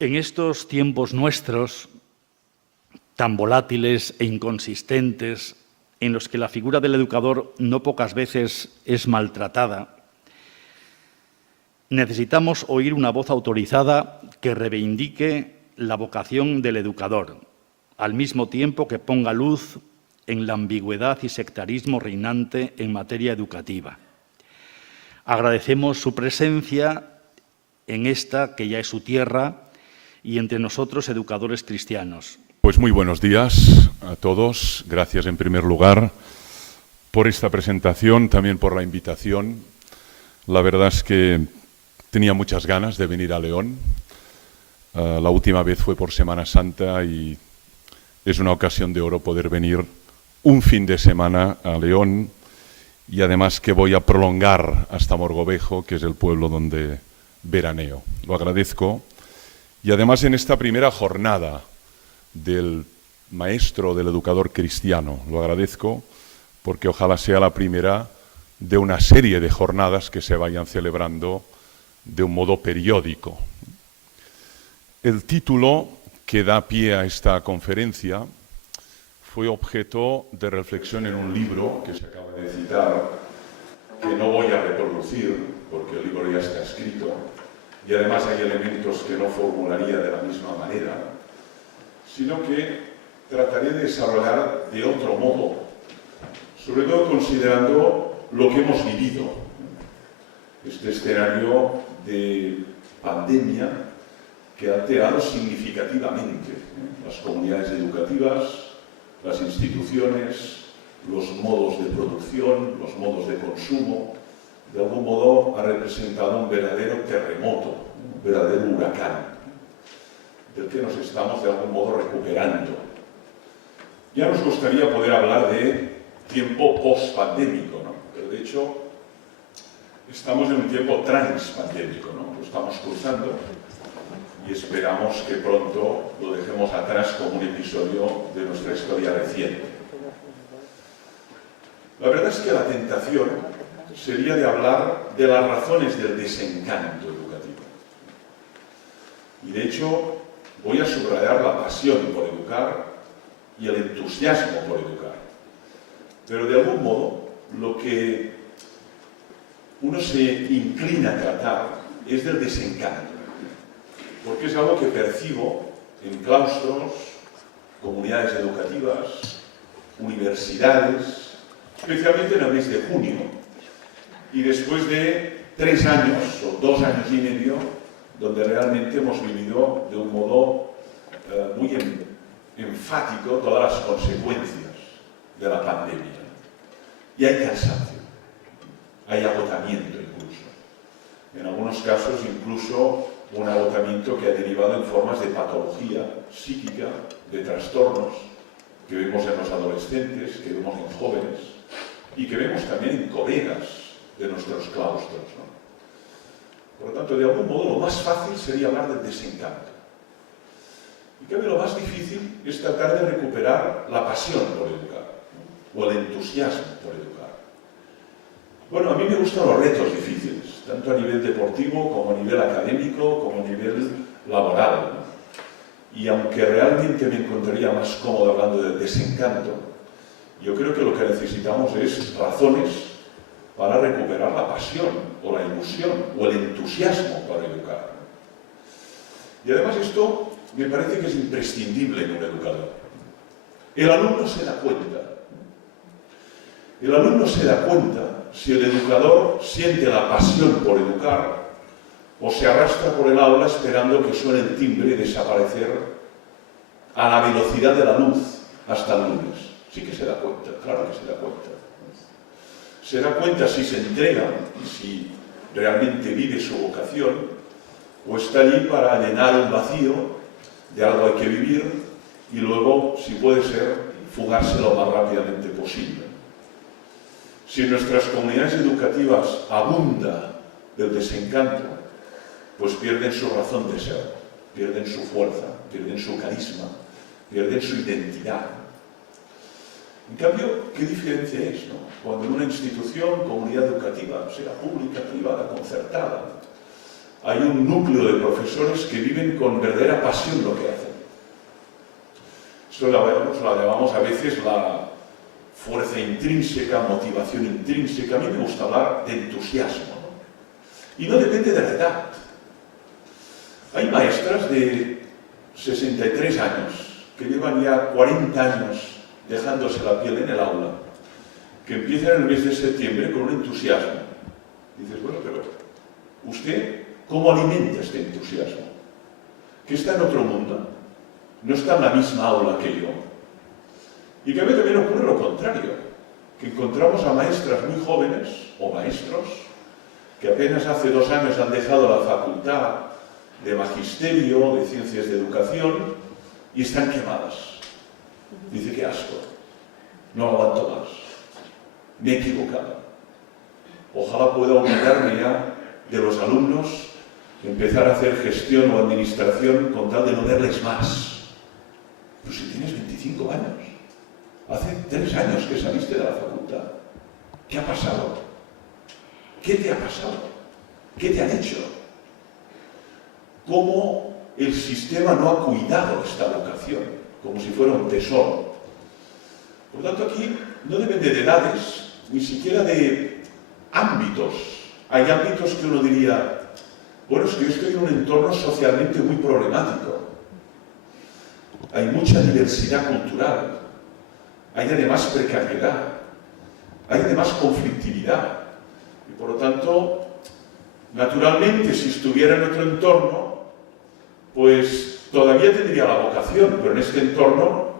En estos tiempos nuestros, tan volátiles e inconsistentes, en los que la figura del educador no pocas veces es maltratada, necesitamos oír una voz autorizada que reivindique la vocación del educador, al mismo tiempo que ponga luz en la ambigüedad y sectarismo reinante en materia educativa. Agradecemos su presencia en esta, que ya es su tierra, y entre nosotros, educadores cristianos. Pues muy buenos días a todos. Gracias en primer lugar por esta presentación, también por la invitación. La verdad es que tenía muchas ganas de venir a León. La última vez fue por Semana Santa y es una ocasión de oro poder venir un fin de semana a León, y además que voy a prolongar hasta Morgovejo, que es el pueblo donde veraneo. Lo agradezco. Y además en esta primera jornada del maestro, del educador cristiano, lo agradezco porque ojalá sea la primera de una serie de jornadas que se vayan celebrando de un modo periódico. El título que da pie a esta conferencia fue objeto de reflexión en un libro que se acaba de citar, que no voy a reproducir porque el libro ya está escrito, y además hay elementos que no formularía de la misma manera, sino que trataré de desarrollar de otro modo, sobre todo considerando lo que hemos vivido, este escenario de pandemia que ha alterado significativamente las comunidades educativas, las instituciones, los modos de producción, los modos de consumo. De algún modo ha representado un verdadero terremoto, un verdadero huracán, del que nos estamos de algún modo recuperando. Ya nos gustaría poder hablar de tiempo post-pandémico, ¿no? Pero de hecho estamos en un tiempo transpandémico, ¿no? Lo estamos cruzando y esperamos que pronto lo dejemos atrás como un episodio de nuestra historia reciente. La verdad es que la tentación sería de hablar de las razones del desencanto educativo. Y de hecho voy a subrayar la pasión por educar y el entusiasmo por educar. Pero de algún modo lo que uno se inclina a tratar es del desencanto, porque es algo que percibo en claustros, comunidades educativas, universidades, especialmente en el mes de junio, y después de 3 años o 2 años y medio, donde realmente hemos vivido de un modo muy enfático todas las consecuencias de la pandemia. Y hay cansancio, hay agotamiento incluso. En algunos casos incluso un agotamiento que ha derivado en formas de patología psíquica, de trastornos, que vemos en los adolescentes, que vemos en jóvenes y que vemos también en colegas de nuestros claustros, ¿no? Por lo tanto, de algún modo, lo más fácil sería hablar del desencanto. Y creo que lo más difícil es tratar de recuperar la pasión por educar, ¿no? O el entusiasmo por educar. Bueno, a mí me gustan los retos difíciles, tanto a nivel deportivo, como a nivel académico, como a nivel laboral, ¿no? Y aunque realmente me encontraría más cómodo hablando del desencanto, yo creo que lo que necesitamos es razones para recuperar la pasión, o la ilusión, o el entusiasmo para educar. Y además esto me parece que es imprescindible en un educador. El alumno se da cuenta. El alumno se da cuenta si el educador siente la pasión por educar o se arrastra por el aula esperando que suene el timbre y desaparecer a la velocidad de la luz hasta el lunes. Sí que se da cuenta, claro que se da cuenta. Se da cuenta si se entrega, si realmente vive su vocación, o está allí para llenar un vacío de algo hay que vivir y luego, si puede ser, fugarse lo más rápidamente posible. Si en nuestras comunidades educativas abunda del desencanto, pues pierden su razón de ser, pierden su fuerza, pierden su carisma, pierden su identidad. En cambio, ¿qué diferencia es, ¿no? Cuando en una institución, comunidad educativa, sea pública, privada, concertada, hay un núcleo de profesores que viven con verdadera pasión lo que hacen. Eso la llamamos a veces la fuerza intrínseca, motivación intrínseca. A mí me gusta hablar de entusiasmo, ¿no? Y no depende de la edad. Hay maestras de 63 años que llevan ya 40 años dejándose la piel en el aula, que empiezan en el mes de septiembre con un entusiasmo. Dices, bueno, pero ¿usted cómo alimenta este entusiasmo? ¿Que está en otro mundo? ¿No está en la misma aula que yo? Y que a mí también ocurre lo contrario, que encontramos a maestras muy jóvenes, o maestros, que apenas hace 2 años han dejado la facultad de magisterio, de ciencias de educación, y están quemadas. Dice, qué asco, no aguanto más, me he equivocado. Ojalá pueda olvidarme ya de los alumnos, empezar a hacer gestión o administración con tal de no verles más. Pues si tienes 25 años, hace 3 años que saliste de la facultad, ¿qué ha pasado? ¿Qué te ha pasado? ¿Qué te han hecho? ¿Cómo el sistema no ha cuidado esta vocación? Como si fuera un tesoro. Por tanto, aquí no depende de edades, ni siquiera de ámbitos. Hay ámbitos que uno diría, bueno, es que yo estoy en un entorno socialmente muy problemático. Hay mucha diversidad cultural. Hay además precariedad. Hay además conflictividad. Y por lo tanto, naturalmente, si estuviera en otro entorno, pues todavía tendría la vocación, pero en este entorno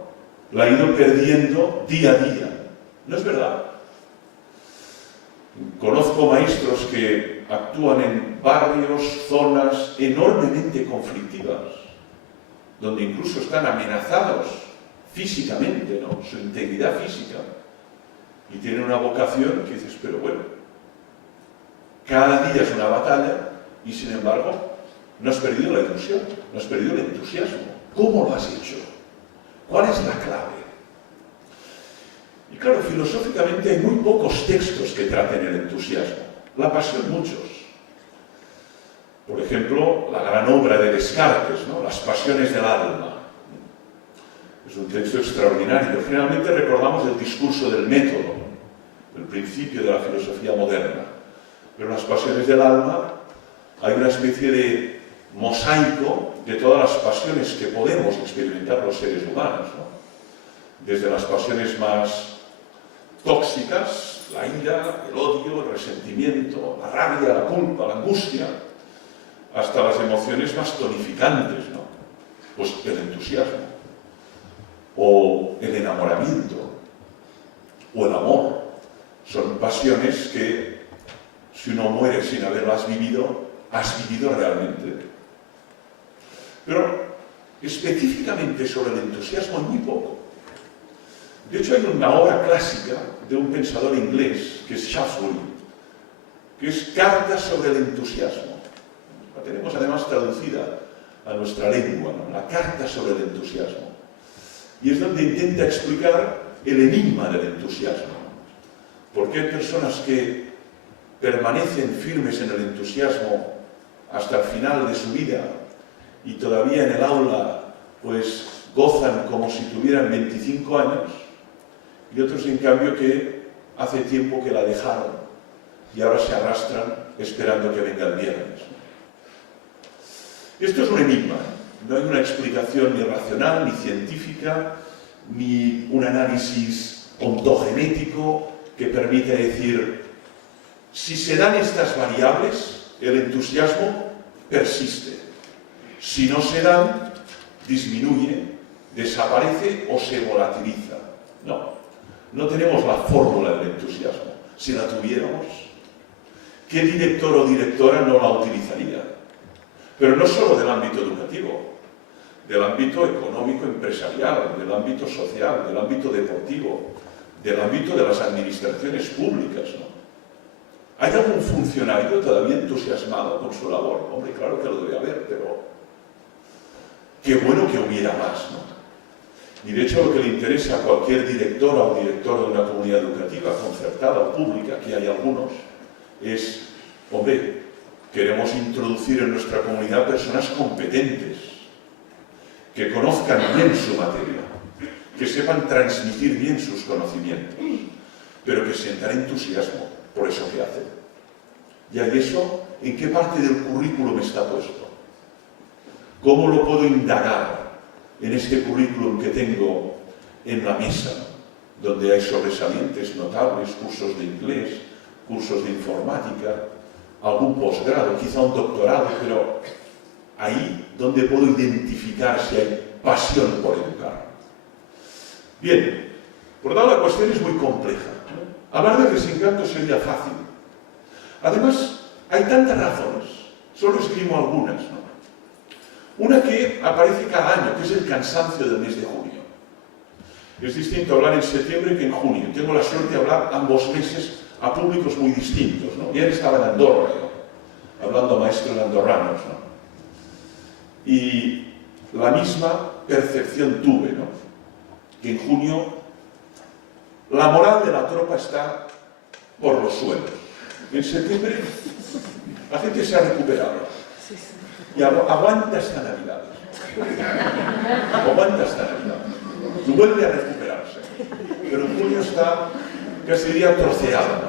la ha ido perdiendo día a día. ¿No es verdad? Conozco maestros que actúan en barrios, zonas enormemente conflictivas, donde incluso están amenazados físicamente, ¿no? Su integridad física, y tienen una vocación que dices, pero bueno, cada día es una batalla, y sin embargo, no has perdido la ilusión, no has perdido el entusiasmo. ¿Cómo lo has hecho? ¿Cuál es la clave? Y claro, filosóficamente hay muy pocos textos que traten el entusiasmo. La pasión, muchos. Por ejemplo, la gran obra de Descartes, ¿no? Las pasiones del alma. Es un texto extraordinario. Generalmente recordamos el discurso del método, el principio de la filosofía moderna. Pero en las pasiones del alma hay una especie de mosaico de todas las pasiones que podemos experimentar los seres humanos, ¿no? Desde las pasiones más tóxicas, la ira, el odio, el resentimiento, la rabia, la culpa, la angustia, hasta las emociones más tonificantes, ¿no? Pues el entusiasmo, o el enamoramiento, o el amor. Son pasiones que, si uno muere sin haberlas vivido, has vivido realmente. Pero específicamente sobre el entusiasmo hay muy poco. De hecho, hay una obra clásica de un pensador inglés, que es Shaftesbury, que es Cartas sobre el entusiasmo. La tenemos además traducida a nuestra lengua, ¿no? La Carta sobre el entusiasmo. Y es donde intenta explicar el enigma del entusiasmo. Porque hay personas que permanecen firmes en el entusiasmo hasta el final de su vida y todavía en el aula pues gozan como si tuvieran 25 años, y otros en cambio que hace tiempo que la dejaron y ahora se arrastran esperando que venga el viernes. Esto es un enigma, no hay una explicación ni racional, ni científica, ni un análisis ontogenético que permita decir, si se dan estas variables, el entusiasmo persiste. Si no se dan, disminuye, desaparece o se volatiliza. No, no tenemos la fórmula del entusiasmo. Si la tuviéramos, ¿qué director o directora no la utilizaría? Pero no solo del ámbito educativo, del ámbito económico, empresarial, del ámbito social, del ámbito deportivo, del ámbito de las administraciones públicas, ¿no? ¿Hay algún funcionario todavía entusiasmado con su labor? Hombre, claro que lo debe haber, pero qué bueno que hubiera más, ¿no? Y de hecho lo que le interesa a cualquier directora o director de una comunidad educativa, concertada o pública, que hay algunos, es, hombre, Queremos introducir en nuestra comunidad personas competentes, que conozcan bien su materia, que sepan transmitir bien sus conocimientos, pero que sientan entusiasmo por eso que hacen. ¿Y eso en qué parte del currículum está puesto? ¿Cómo lo puedo indagar en este currículum que tengo en la mesa, donde hay sobresalientes notables, cursos de inglés, cursos de informática, algún posgrado, quizá un doctorado, pero ahí donde puedo identificar si hay pasión por educar? Bien, por tanto la cuestión es muy compleja. Hablar de desencanto sería fácil. Además, hay tantas razones, solo escribo algunas, ¿no? Una que aparece cada año, que es el cansancio del mes de junio. Es distinto hablar en septiembre que en junio. Tengo la suerte de hablar ambos meses a públicos muy distintos, ¿no? Ayer estaba en Andorra, ¿no?, hablando a maestros andorranos, ¿no? Y la misma percepción tuve, ¿no?, que en junio la moral de la tropa está por los suelos. En septiembre la gente se ha recuperado y aguanta hasta Navidad. Aguanta hasta Navidad. Y vuelve a recuperarse. Pero en junio está, casi diría, troceado, ¿no?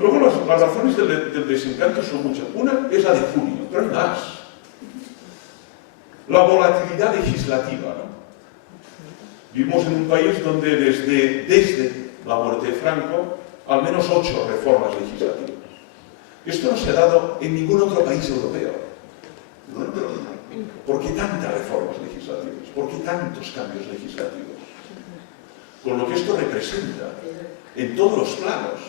Luego las razones del desencanto son muchas. Una es la de junio, pero hay más. La volatilidad legislativa, ¿no? Vivimos en un país donde desde la muerte de Franco, al menos 8 reformas legislativas. Esto no se ha dado en ningún otro país europeo. ¿Por qué tantas reformas legislativas? ¿Por qué tantos cambios legislativos? Con lo que esto representa en todos los planos,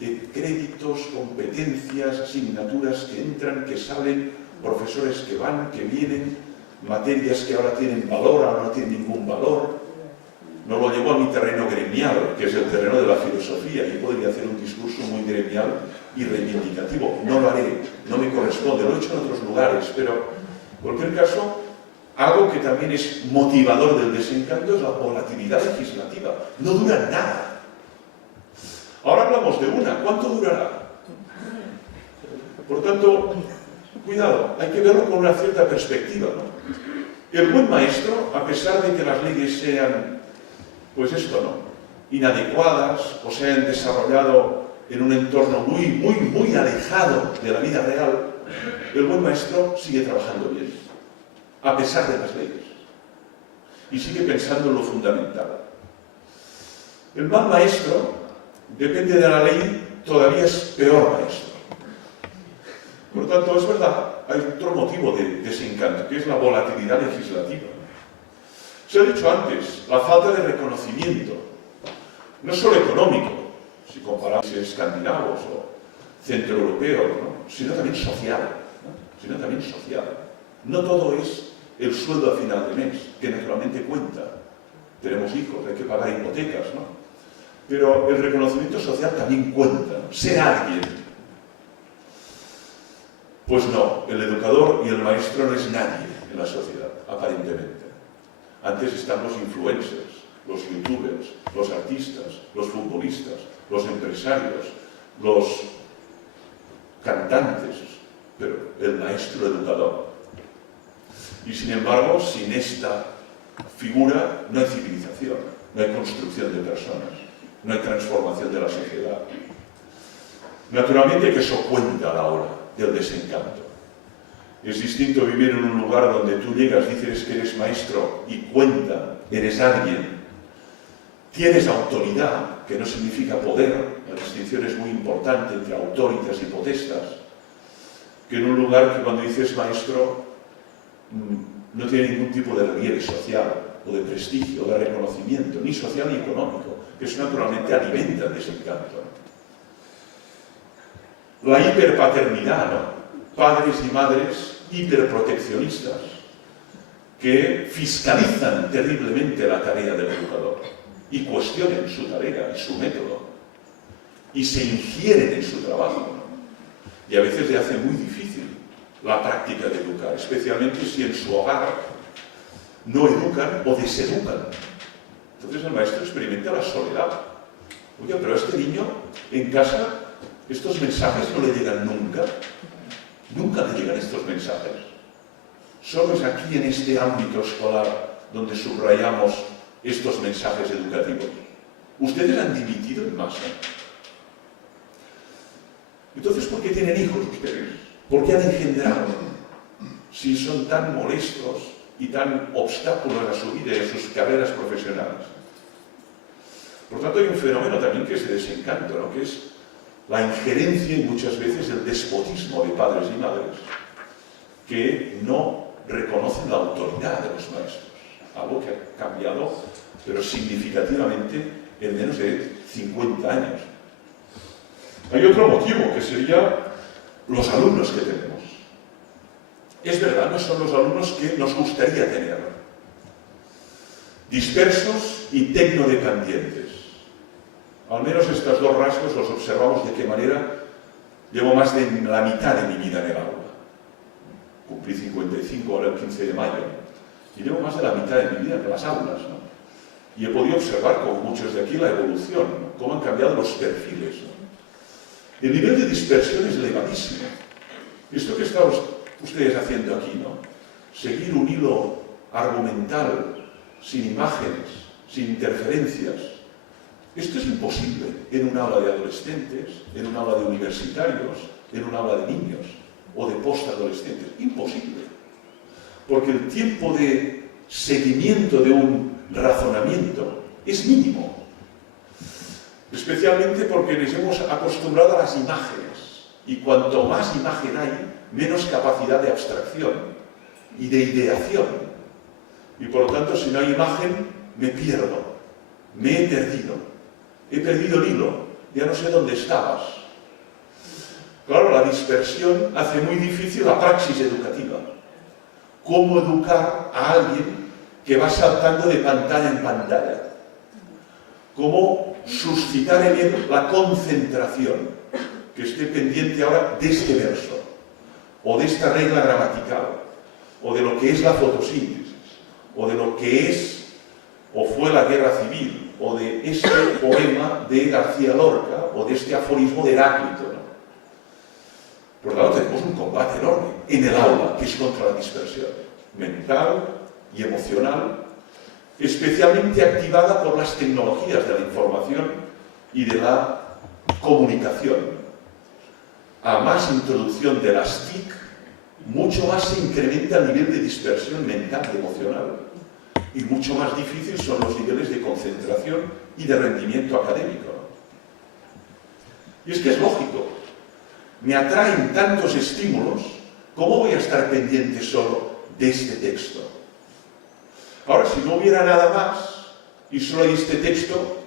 de créditos, competencias, asignaturas que entran, que salen, profesores que van, que vienen, materias que ahora tienen valor, ahora no tienen ningún valor. No lo llevo a mi terreno gremial, que es el terreno de la filosofía. Yo podría hacer un discurso muy gremial y reivindicativo. No lo haré, no me corresponde, lo he hecho en otros lugares, pero en cualquier caso, algo que también es motivador del desencanto es la volatilidad legislativa. No dura nada. Ahora hablamos de una, ¿cuánto durará? Por tanto, cuidado, hay que verlo con una cierta perspectiva, ¿no? El buen maestro, a pesar de que las leyes sean, pues esto, ¿no?, inadecuadas o se hayan desarrollado en un entorno muy alejado de la vida real, el buen maestro sigue trabajando bien, a pesar de las leyes, y sigue pensando en lo fundamental. El mal maestro, depende de la ley, todavía es peor maestro. Por tanto, es verdad, hay otro motivo de desencanto, que es la volatilidad legislativa. Se ha dicho antes, la falta de reconocimiento, no solo económico, si comparamos escandinavos o centroeuropeos, ¿no?, sino también social, ¿no?, sino también social. No todo es el sueldo a final de mes, que naturalmente cuenta. Tenemos hijos, hay que pagar hipotecas, ¿no? Pero el reconocimiento social también cuenta, ¿no?, ser alguien. Pues no, el educador y el maestro no es nadie en la sociedad, aparentemente. Antes están los influencers, los youtubers, los artistas, los futbolistas, los empresarios, los cantantes, pero el maestro educador. Y sin embargo, sin esta figura no hay civilización, no hay construcción de personas, no hay transformación de la sociedad. Naturalmente que eso cuenta a la hora del desencanto. Es distinto vivir en un lugar donde tú llegas, dices que eres maestro y cuenta, eres alguien, tienes autoridad, que no significa poder, la distinción es muy importante entre autoritas y potestas, que en un lugar que cuando dices maestro no tiene ningún tipo de relieve social o de prestigio, de reconocimiento, ni social ni económico, que eso naturalmente alimenta el desencanto. La hiperpaternidad, ¿no? Padres y madres hiperproteccionistas que fiscalizan terriblemente la tarea del educador y cuestionan su tarea y su método y se ingieren en su trabajo, ¿no? Y a veces le hace muy difícil la práctica de educar, especialmente si en su hogar no educan o deseducan. Entonces el maestro experimenta la soledad. Oye, pero este niño en casa Estos mensajes no le llegan nunca. Nunca le llegan estos mensajes. Solo es aquí, en este ámbito escolar, donde subrayamos estos mensajes educativos. Ustedes han dimitido en masa. Entonces, ¿por qué tienen hijos ustedes? ¿Por qué han engendrado? Si son tan molestos y tan obstáculos a su vida y a sus carreras profesionales. Por tanto, hay un fenómeno también que es de desencanto, ¿no? Que es la injerencia y muchas veces el despotismo de padres y madres que no reconocen la autoridad de los maestros. Algo que ha cambiado, pero significativamente, en menos de 50 años. Hay otro motivo, que sería los alumnos que tenemos. Es verdad, no son los alumnos que nos gustaría tener. Dispersos y tecnodependientes. Al menos estos dos rasgos los observamos de qué manera llevo más de la mitad de mi vida en el aula. Cumplí 55 ahora el 15 de mayo. Y llevo más de la mitad de mi vida en las aulas, ¿no? Y he podido observar, como muchos de aquí, la evolución, ¿no? Cómo han cambiado los perfiles, ¿no? El nivel de dispersión es elevadísimo. Esto que están ustedes haciendo aquí, ¿no? Seguir un hilo argumental, sin imágenes, sin interferencias. Esto es imposible en un aula de adolescentes, en un aula de universitarios, en un aula de niños o de postadolescentes. Imposible. Porque el tiempo de seguimiento de un razonamiento es mínimo. Especialmente porque nos hemos acostumbrado a las imágenes. Y cuanto más imagen hay, menos capacidad de abstracción y de ideación. Y por lo tanto, si no hay imagen, me pierdo. Me he perdido. He perdido el hilo. Ya no sé dónde estabas. Claro, la dispersión hace muy difícil la praxis educativa. ¿Cómo educar a alguien que va saltando de pantalla en pantalla? ¿Cómo suscitar en él la concentración? Que esté pendiente ahora de este verso, o de esta regla gramatical, o de lo que es la fotosíntesis, o de lo que es o fue la guerra civil, o de este poema de García Lorca, o de este aforismo de Heráclito, ¿no? Por lo tanto, tenemos un combate enorme en el aula, que es contra la dispersión mental y emocional, especialmente activada por las tecnologías de la información y de la comunicación. A más introducción de las TIC, mucho más se incrementa el nivel de dispersión mental y emocional. Y mucho más difícil son los niveles de concentración y de rendimiento académico. Y es que es lógico. Me atraen tantos estímulos, ¿cómo voy a estar pendiente solo de este texto? Ahora, si no hubiera nada más y solo hay este texto,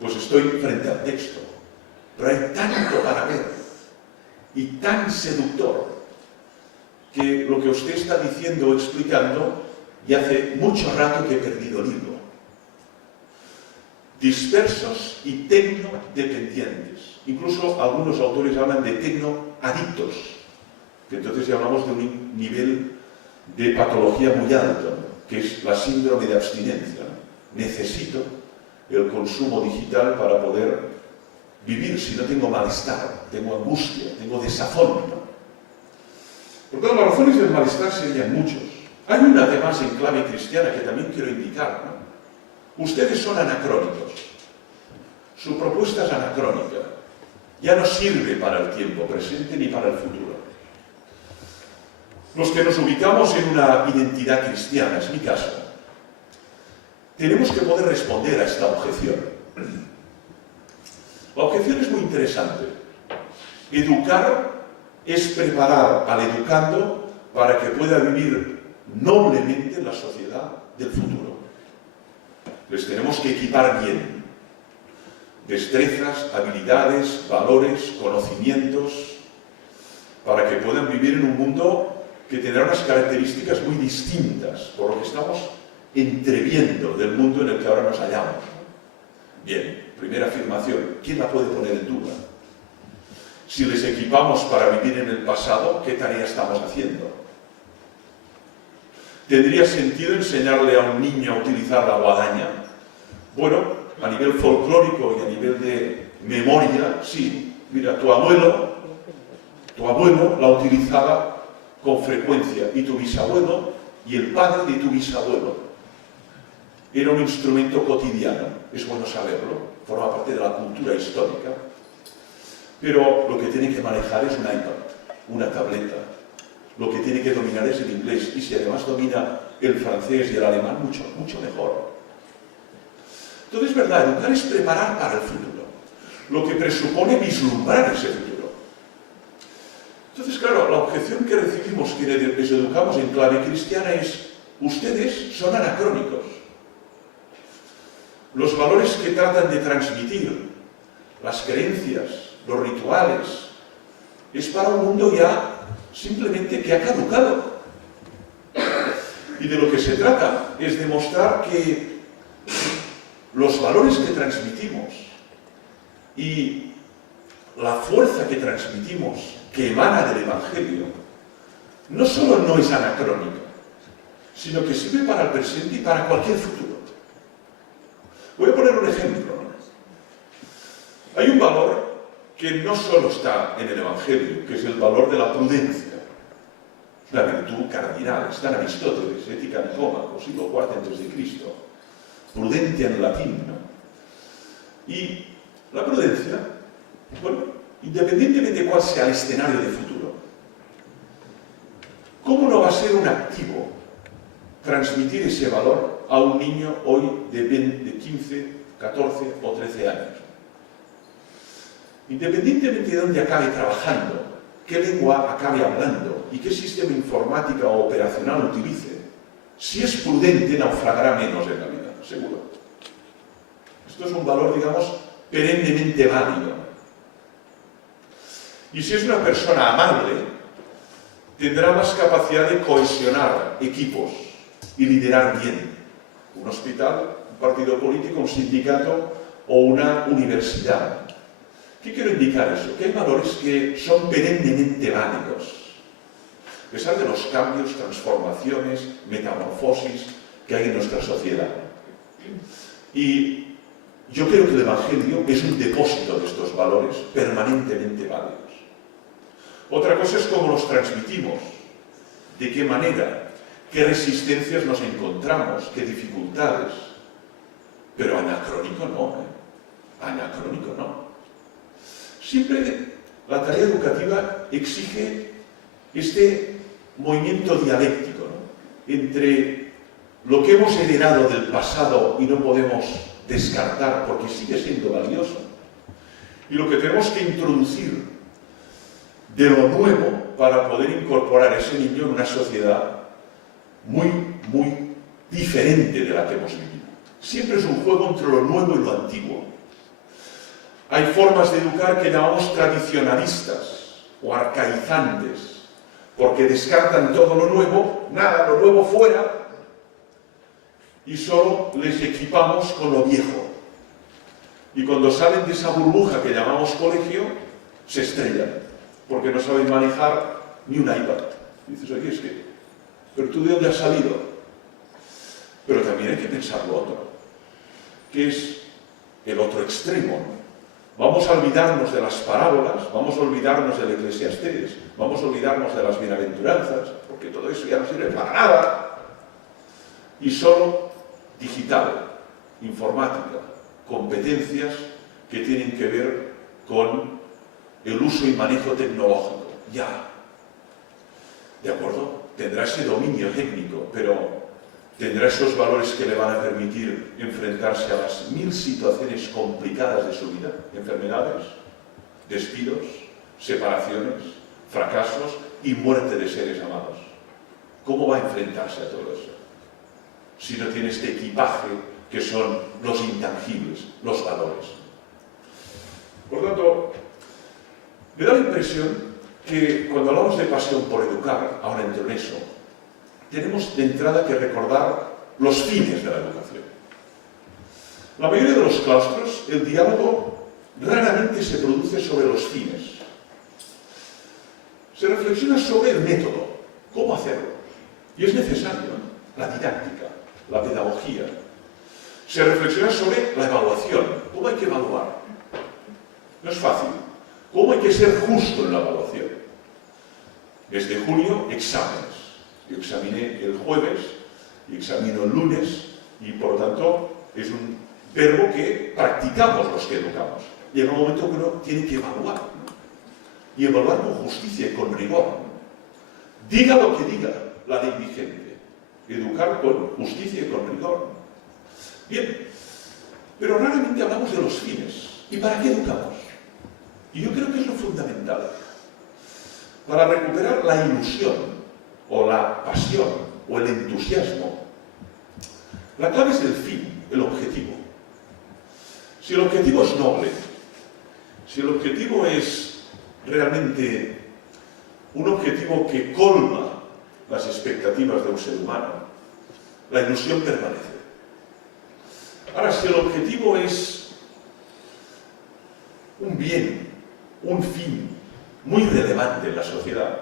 pues estoy frente al texto. Pero hay tanto para ver y tan seductor que lo que usted está diciendo o explicando, y hace mucho rato que he perdido el hilo. Dispersos y tecnodependientes. Incluso algunos autores hablan de tecnoadictos, que entonces ya hablamos de un nivel de patología muy alto, que es la síndrome de abstinencia. Necesito el consumo digital para poder vivir. Si no tengo malestar, tengo angustia, tengo desazón. Por tanto, las razones del malestar serían muchos. Hay una además en clave cristiana que también quiero indicar, ¿no? Ustedes son anacrónicos. Su propuesta es anacrónica. Ya no sirve para el tiempo presente ni para el futuro. Los que nos ubicamos en una identidad cristiana, es mi caso, tenemos que poder responder a esta objeción. La objeción es muy interesante. Educar es preparar al educando para que pueda vivir noblemente en la sociedad del futuro. Les tenemos que equipar bien. Destrezas, habilidades, valores, conocimientos, para que puedan vivir en un mundo que tendrá unas características muy distintas por lo que estamos entreviendo del mundo en el que ahora nos hallamos. Bien, primera afirmación, ¿quién la puede poner en duda? Si les equipamos para vivir en el pasado, ¿qué tarea estamos haciendo? ¿Tendría sentido enseñarle a un niño a utilizar la guadaña? Bueno, a nivel folclórico y a nivel de memoria, sí, Mira, tu abuelo la utilizaba con frecuencia, y tu bisabuelo y el padre de tu bisabuelo. Era un instrumento cotidiano, es bueno saberlo, forma parte de la cultura histórica. Pero lo que tiene que manejar es un iPad, una tableta. Lo que tiene que dominar es el inglés, y si además domina el francés y el alemán, mucho, mucho mejor. Entonces, es verdad, educar es preparar para el futuro, lo que presupone vislumbrar ese futuro. Entonces, claro, la objeción que recibimos quienes les educamos en clave cristiana es: ustedes son anacrónicos. Los valores que tratan de transmitir, las creencias, los rituales, es para un mundo ya simplemente que ha caducado. Y de lo que se trata es demostrar que los valores que transmitimos y la fuerza que transmitimos, que emana del Evangelio, no solo no es anacrónica, sino que sirve para el presente y para cualquier futuro. Voy a poner un ejemplo, ¿no? Hay un valor que no solo está en el Evangelio, que es el valor de la prudencia, la virtud cardinal. Está en Aristóteles, Ética Nicómaco, siglo IV a.C., prudencia en latín, ¿no? Y la prudencia, bueno, independientemente de cuál sea el escenario de futuro, ¿cómo no va a ser un activo transmitir ese valor a un niño hoy de 15, 14 o 13 años? Independientemente de dónde acabe trabajando, qué lengua acabe hablando y qué sistema informática o operacional utilice, si es prudente, naufragará menos en la vida, seguro. Esto es un valor, digamos, perennemente válido. Y si es una persona amable, tendrá más capacidad de cohesionar equipos y liderar bien un hospital, un partido político, un sindicato o una universidad. ¿Qué quiero indicar eso? Que hay valores que son perennemente válidos, a pesar de los cambios, transformaciones, metamorfosis que hay en nuestra sociedad. Y yo creo que el Evangelio es un depósito de estos valores permanentemente válidos. Otra cosa es cómo los transmitimos, de qué manera, qué resistencias nos encontramos, qué dificultades. Pero anacrónico no, anacrónico no. Siempre la tarea educativa exige este movimiento dialéctico, ¿no?, entre lo que hemos heredado del pasado y no podemos descartar porque sigue siendo valioso, y lo que tenemos que introducir de lo nuevo para poder incorporar a ese niño en una sociedad muy, muy diferente de la que hemos vivido. Siempre es un juego entre lo nuevo y lo antiguo. Hay formas de educar que llamamos tradicionalistas o arcaizantes, porque descartan todo lo nuevo, nada, lo nuevo fuera, y solo les equipamos con lo viejo. Y cuando salen de esa burbuja que llamamos colegio, se estrellan, porque no saben manejar ni un iPad. Y dices, oye, es que, ¿pero tú de dónde has salido? Pero también hay que pensar lo otro, que es el otro extremo, ¿no? Vamos a olvidarnos de las parábolas, vamos a olvidarnos del Eclesiastés, vamos a olvidarnos de las bienaventuranzas, porque todo eso ya no sirve para nada. Y solo digital, informática, competencias que tienen que ver con el uso y manejo tecnológico. Ya. ¿De acuerdo? Tendrá ese dominio técnico, pero tendrá esos valores que le van a permitir enfrentarse a las 1000 situaciones complicadas de su vida: enfermedades, despidos, separaciones, fracasos y muerte de seres amados. ¿Cómo va a enfrentarse a todo eso si no tiene este equipaje que son los intangibles, los valores? Por tanto, me da la impresión que cuando hablamos de pasión por educar, ahora entro en eso, tenemos de entrada que recordar los fines de la educación. La mayoría de los claustros, el diálogo raramente se produce sobre los fines. Se reflexiona sobre el método, cómo hacerlo. Y es necesario, ¿no?, la didáctica, la pedagogía. Se reflexiona sobre la evaluación, cómo hay que evaluar. No es fácil. ¿Cómo hay que ser justo en la evaluación? Desde junio, exámenes. Yo examiné el jueves y examino el lunes y, por lo tanto, es un verbo que practicamos los que educamos. Llega un momento que uno tiene que evaluar, ¿no? Y evaluar con justicia y con rigor, ¿no? Diga lo que diga la ley vigente. Educar con justicia y con rigor, ¿no? Bien, pero raramente hablamos de los fines. ¿Y para qué educamos? Y yo creo que es lo fundamental. Para recuperar la ilusión, o la pasión, o el entusiasmo. La clave es el fin, el objetivo. Si el objetivo es noble, si el objetivo es realmente un objetivo que colma las expectativas de un ser humano, la ilusión permanece. Ahora, si el objetivo es un bien, un fin muy relevante en la sociedad,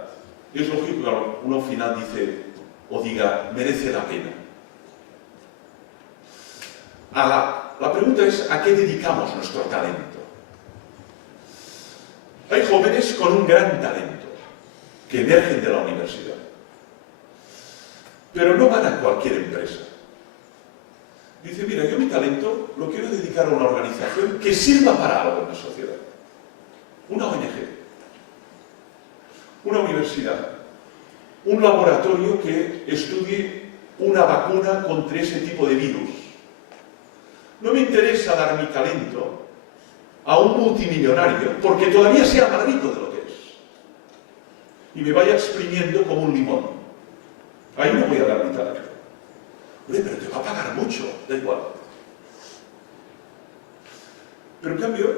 es lógico que uno al final dice o diga, merece la pena. La pregunta es, ¿a qué dedicamos nuestro talento? Hay jóvenes con un gran talento que emergen de la universidad, pero no van a cualquier empresa. Dice, mira, yo mi talento lo quiero dedicar a una organización que sirva para algo en la sociedad. Una ONG, una universidad, un laboratorio que estudie una vacuna contra ese tipo de virus. No me interesa dar mi talento a un multimillonario porque todavía sea más rico de lo que es y me vaya exprimiendo como un limón. Ahí no voy a dar mi talento. Oye, pero te va a pagar mucho, da igual. Pero en cambio,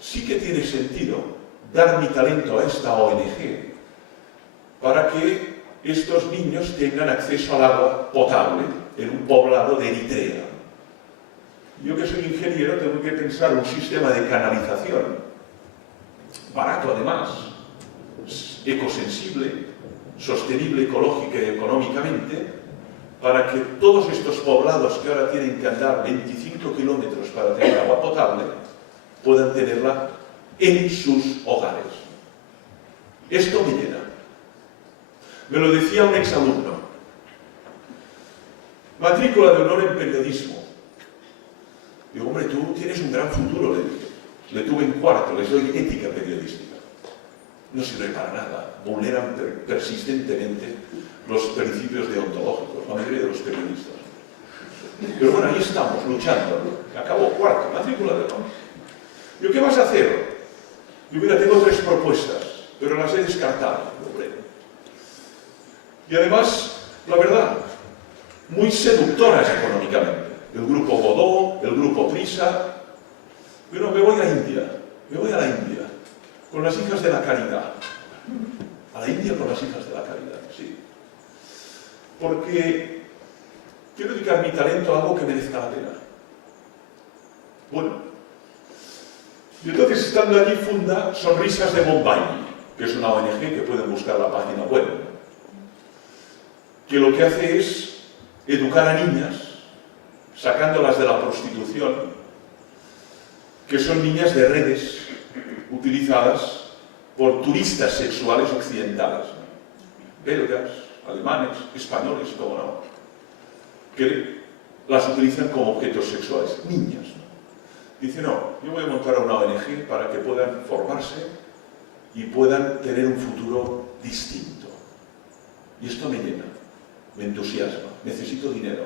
sí que tiene sentido dar mi talento a esta ONG para que estos niños tengan acceso al agua potable en un poblado de Eritrea. Yo que soy ingeniero tengo que pensar un sistema de canalización, barato además, ecosensible, sostenible ecológica y económicamente, para que todos estos poblados que ahora tienen que andar 25 kilómetros para tener agua potable, puedan tenerla en sus hogares. Esto me llena. Me lo decía un exalumno. Matrícula de honor en periodismo. Digo, hombre, tú tienes un gran futuro, le dije. Le tuve en cuarto, les doy ética periodística. No sirve para nada. Vulneran persistentemente los principios deontológicos, la mayoría de los periodistas. Pero bueno, ahí estamos, luchando. Acabó cuarto, matrícula de honor. Digo, ¿qué vas a hacer? Digo, mira, tengo 3 propuestas, pero las he descartado. Y además, la verdad, muy seductoras económicamente. El grupo Godó, el grupo Prisa. Pero me voy a India, me voy a la India, con las hijas de la caridad. A la India con las hijas de la caridad, sí. Porque quiero dedicar mi talento a algo que merezca la pena. Bueno, y entonces estando allí funda Sonrisas de Bombay, que es una ONG que pueden buscar la página web, que lo que hace es educar a niñas, sacándolas de la prostitución, que son niñas de redes utilizadas por turistas sexuales occidentales, belgas, alemanes, españoles, como no, que las utilizan como objetos sexuales, niñas. Dice, no, yo voy a montar una ONG para que puedan formarse y puedan tener un futuro distinto. Y esto me llena, me entusiasma, necesito dinero,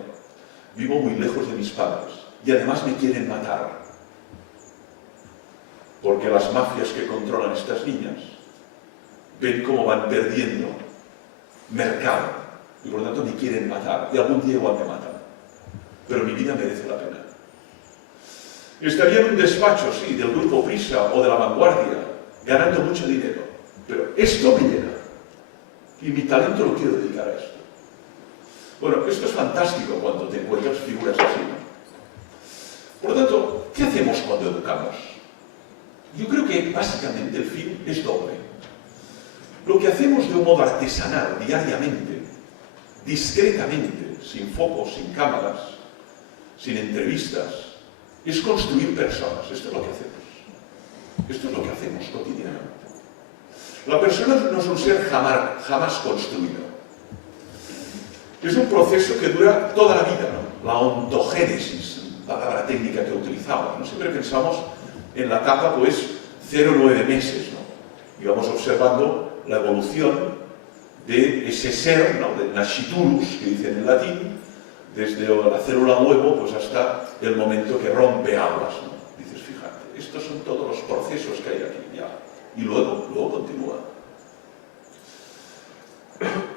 vivo muy lejos de mis padres y además me quieren matar. Porque las mafias que controlan estas niñas ven cómo van perdiendo mercado y por lo tanto me quieren matar y algún día igual me matan. Pero mi vida merece la pena. Estaría en un despacho, sí, del grupo Prisa o de La Vanguardia, ganando mucho dinero, pero esto me llena y mi talento lo quiero dedicar a esto. Bueno, esto es fantástico cuando te encuentras figuras así, ¿no? Por lo tanto, ¿qué hacemos cuando educamos? Yo creo que básicamente el fin es doble. Lo que hacemos de un modo artesanal, diariamente, discretamente, sin focos, sin cámaras, sin entrevistas, es construir personas. Esto es lo que hacemos. Esto es lo que hacemos cotidianamente. La persona no es un ser jamás construido. Es un proceso que dura toda la vida, ¿no? La ontogénesis, palabra técnica que utilizamos, ¿no? Siempre pensamos en la etapa, pues, 0-9 meses, ¿no? Y vamos observando la evolución de ese ser, ¿no? De nasciturus, que dicen en latín, desde la célula huevo, pues hasta el momento que rompe aguas, ¿no? Dices, fíjate, estos son todos los procesos que hay aquí, ya. Y luego continúa.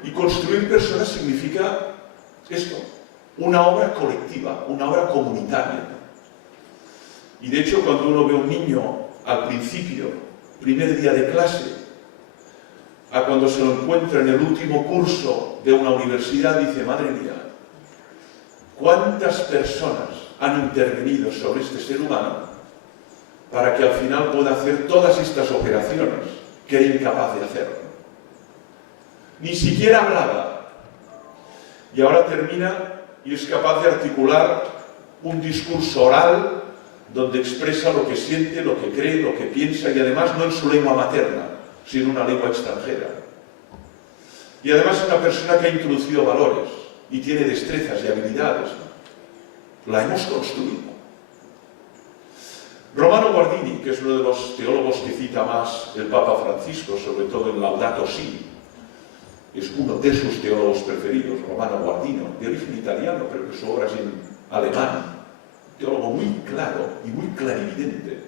Y construir personas significa esto, una obra colectiva, una obra comunitaria. Y de hecho, cuando uno ve a un niño al principio, primer día de clase, a cuando se lo encuentra en el último curso de una universidad, dice, madre mía, ¿cuántas personas han intervenido sobre este ser humano para que al final pueda hacer todas estas operaciones que era incapaz de hacer? Ni siquiera hablaba. Y ahora termina y es capaz de articular un discurso oral donde expresa lo que siente, lo que cree, lo que piensa y además no en su lengua materna, sino en una lengua extranjera. Y además es una persona que ha introducido valores y tiene destrezas y habilidades. La hemos construido. Romano Guardini, que es uno de los teólogos que cita más el Papa Francisco, sobre todo en Laudato Si, es uno de sus teólogos preferidos, Romano Guardini, de origen italiano, pero que su obra es en alemán. Teólogo muy claro y muy clarividente.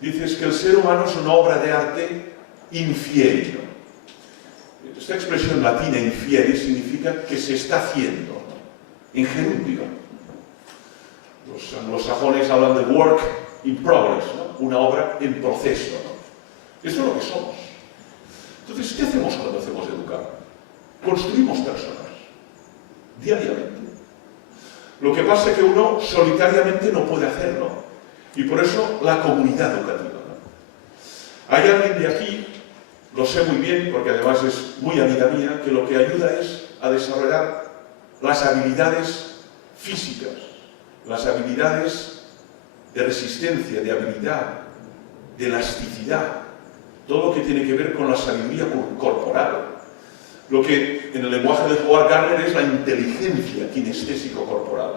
Dices que el ser humano es una obra de arte infieri. Esta expresión latina, infieri, significa que se está haciendo, ¿no? En gerundio. Los anglosajones hablan de work in progress, ¿no? Una obra en proceso, ¿no? Esto es lo que somos. Entonces, ¿qué hacemos cuando hacemos educar? Construimos personas, diariamente. Lo que pasa es que uno solitariamente no puede hacerlo. Y por eso la comunidad educativa, ¿no? Hay alguien de aquí, lo sé muy bien, porque además es muy amiga mía, que lo que ayuda es a desarrollar las habilidades físicas, las habilidades de resistencia, de habilidad, de elasticidad, todo lo que tiene que ver con la sabiduría corporal. Lo que en el lenguaje de Howard Gardner es la inteligencia kinestésico-corporal.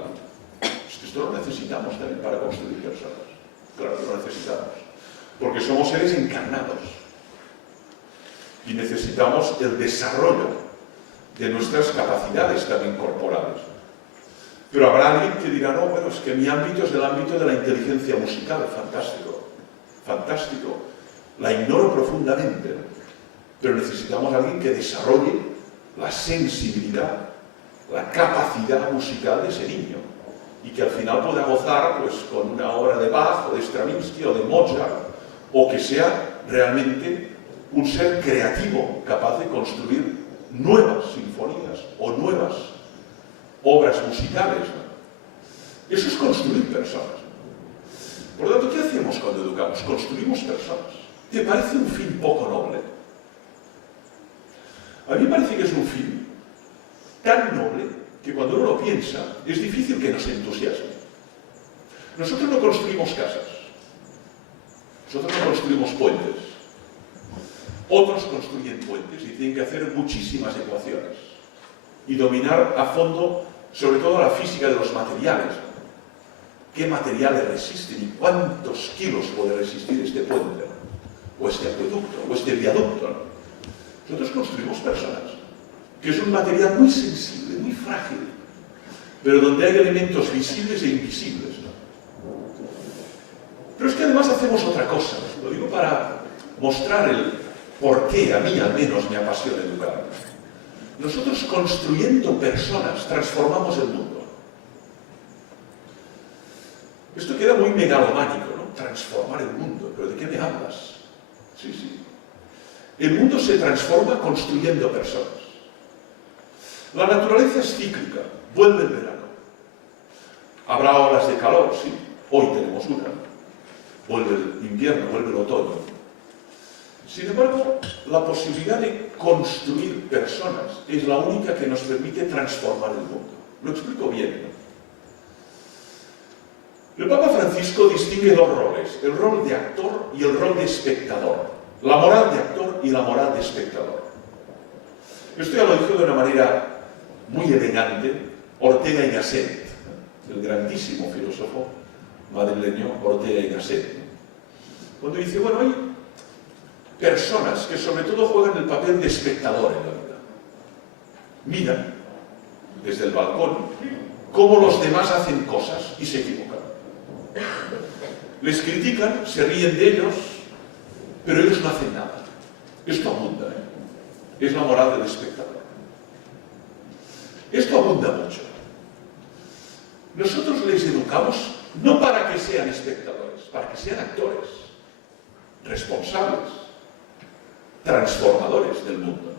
Esto lo necesitamos también para construir personas. Claro que lo necesitamos. Porque somos seres encarnados. Y necesitamos el desarrollo de nuestras capacidades también corporales. Pero habrá alguien que dirá, no, bueno, es que mi ámbito es el ámbito de la inteligencia musical. Fantástico. Fantástico. La ignoro profundamente, ¿no? Pero necesitamos a alguien que desarrolle la sensibilidad, la capacidad musical de ese niño y que al final pueda gozar pues, con una obra de Bach o de Stravinsky o de Mozart o que sea realmente un ser creativo capaz de construir nuevas sinfonías o nuevas obras musicales, ¿no? Eso es construir personas. Por lo tanto, ¿qué hacemos cuando educamos? Construimos personas. ¿Te parece un fin poco noble? A mí me parece que es un fin tan noble que cuando uno lo piensa es difícil que nos entusiasme. Nosotros no construimos casas, nosotros no construimos puentes. Otros construyen puentes y tienen que hacer muchísimas ecuaciones y dominar a fondo, sobre todo la física de los materiales. ¿Qué materiales resisten y cuántos kilos puede resistir este puente, o este acueducto, o este viaducto, ¿no? Nosotros construimos personas, que es un material muy sensible, muy frágil, pero donde hay elementos visibles e invisibles, ¿no? Pero es que además hacemos otra cosa, lo digo para mostrar el por qué a mí al menos me apasiona educar. Nosotros construyendo personas transformamos el mundo. Esto queda muy megalománico, ¿no? Transformar el mundo, ¿pero de qué me hablas? Sí, sí. El mundo se transforma construyendo personas. La naturaleza es cíclica, vuelve el verano. Habrá olas de calor, sí, hoy tenemos una. Vuelve el invierno, vuelve el otoño. Sin embargo, la posibilidad de construir personas es la única que nos permite transformar el mundo. Lo explico bien, ¿no? El Papa Francisco distingue dos roles, el rol de actor y el rol de espectador, la moral de actor y la moral de espectador. Esto ya lo dijo de una manera muy elegante Ortega y Gasset, el grandísimo filósofo madrileño Ortega y Gasset, cuando dice, bueno, hay personas que sobre todo juegan el papel de espectador en la vida. Miran desde el balcón cómo los demás hacen cosas y se equivocan. Les critican, se ríen de ellos, pero ellos no hacen nada. Esto abunda, ¿eh? Es la moral del espectador. Esto abunda mucho. Nosotros les educamos no para que sean espectadores, para que sean actores, responsables, transformadores del mundo.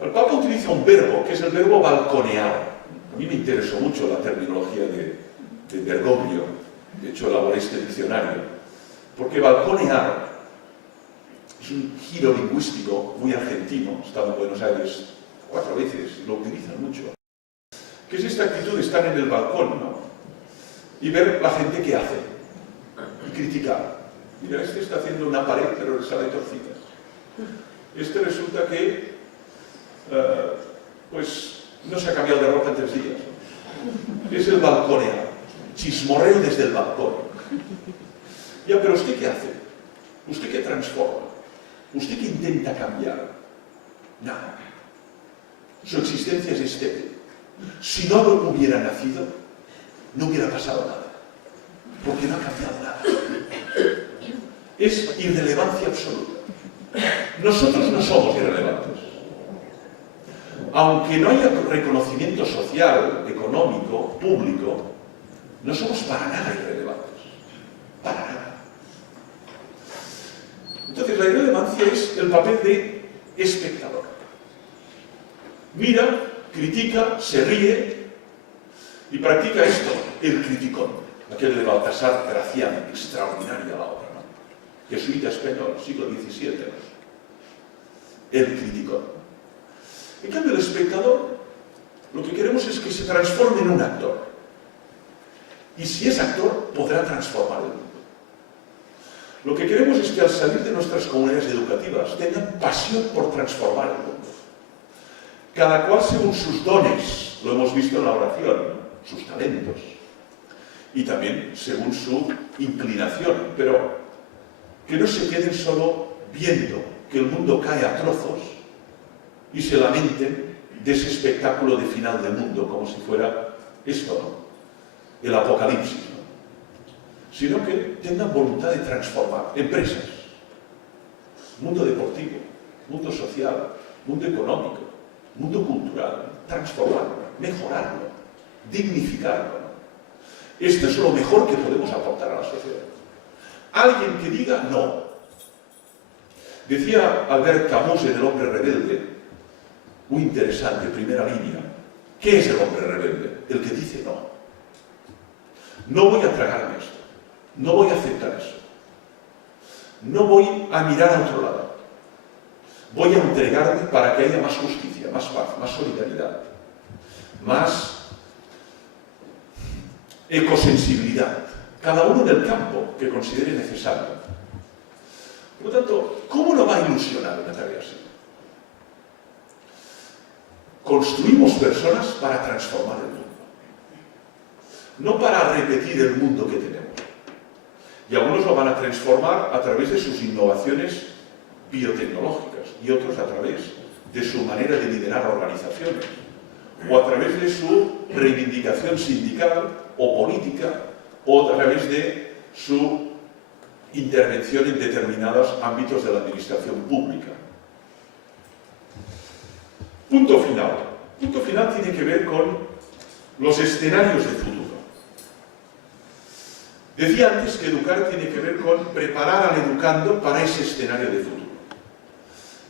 El Papa utiliza un verbo, que es el verbo balconear. A mí me interesó mucho la terminología de Bergoglio, de hecho elaboré este diccionario, porque balconear es un giro lingüístico muy argentino, he estado en Buenos Aires 4 veces y lo utilizan mucho, que es esta actitud de estar en el balcón, ¿no? Y ver la gente que hace, y criticar. Mira, este está haciendo una pared pero le sale torcida. Este resulta que pues no se ha cambiado de ropa en 3 días. Es el balconear, chismorreo desde el balcón. Ya, pero ¿usted qué hace? ¿Usted qué transforma? ¿Usted qué intenta cambiar? Nada. Su existencia es estéril. Si no hubiera nacido, no hubiera pasado nada. Porque no ha cambiado nada. Es irrelevancia absoluta. Nosotros no somos irrelevantes. Aunque no haya reconocimiento social, económico, público, no somos para nada irrelevantes. Para nada. Entonces, la irrelevancia es el papel de espectador. Mira, critica, se ríe y practica esto, el criticón. Aquel de Baltasar Gracián, extraordinaria la obra, ¿no? Jesuita español, siglo XVII. El criticón. En cambio, el espectador, lo que queremos es que se transforme en un actor. Y si es actor, podrá transformar el mundo. Lo que queremos es que al salir de nuestras comunidades educativas tengan pasión por transformar el mundo. Cada cual según sus dones, lo hemos visto en la oración, ¿no? Sus talentos. Y también según su inclinación, pero que no se queden solo viendo que el mundo cae a trozos y se lamenten de ese espectáculo de final del mundo, como si fuera esto, ¿no? El apocalipsis, ¿no? Sino que tengan voluntad de transformar empresas, mundo deportivo, mundo social, mundo económico, mundo cultural, transformarlo, mejorarlo, dignificarlo, ¿no? Esto es lo mejor que podemos aportar a la sociedad. Alguien que diga no. Decía Albert Camus en El hombre rebelde, muy interesante, primera línea. ¿Qué es el hombre rebelde? El que dice no. No voy a tragarme esto. No voy a aceptar eso. No voy a mirar a otro lado. Voy a entregarme para que haya más justicia, más paz, más solidaridad, más ecosensibilidad. Cada uno en el campo que considere necesario. Por lo tanto, ¿cómo no va a ilusionar una tarea así? Construimos personas para transformar el mundo, no para repetir el mundo que tenemos. Y algunos lo van a transformar a través de sus innovaciones biotecnológicas y otros a través de su manera de liderar organizaciones o a través de su reivindicación sindical o política o a través de su intervención en determinados ámbitos de la administración pública. Punto final. Punto final tiene que ver con los escenarios de futuro. Decía antes que educar tiene que ver con preparar al educando para ese escenario de futuro.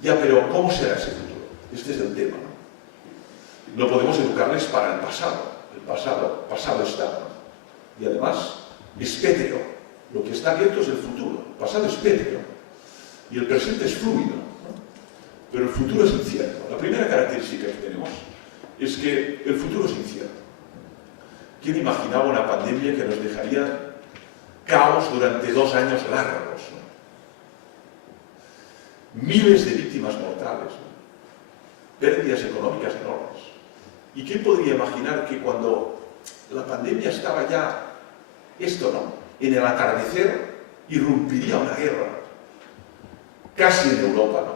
Ya, pero ¿cómo será ese futuro? Este es el tema, ¿no? No podemos educarles para el pasado. El pasado está, ¿no? Y además es pétreo. Lo que está abierto es el futuro. El pasado es pétreo. Y el presente es fluido, ¿no? Pero el futuro es incierto. La primera característica que tenemos es que el futuro es incierto. ¿Quién imaginaba una pandemia que nos dejaría caos durante 2 años largos, ¿no? Miles de víctimas mortales, ¿no? Pérdidas económicas enormes. ¿Y quién podría imaginar que cuando la pandemia estaba ya, en el atardecer, irrumpiría una guerra, casi en Europa, ¿no?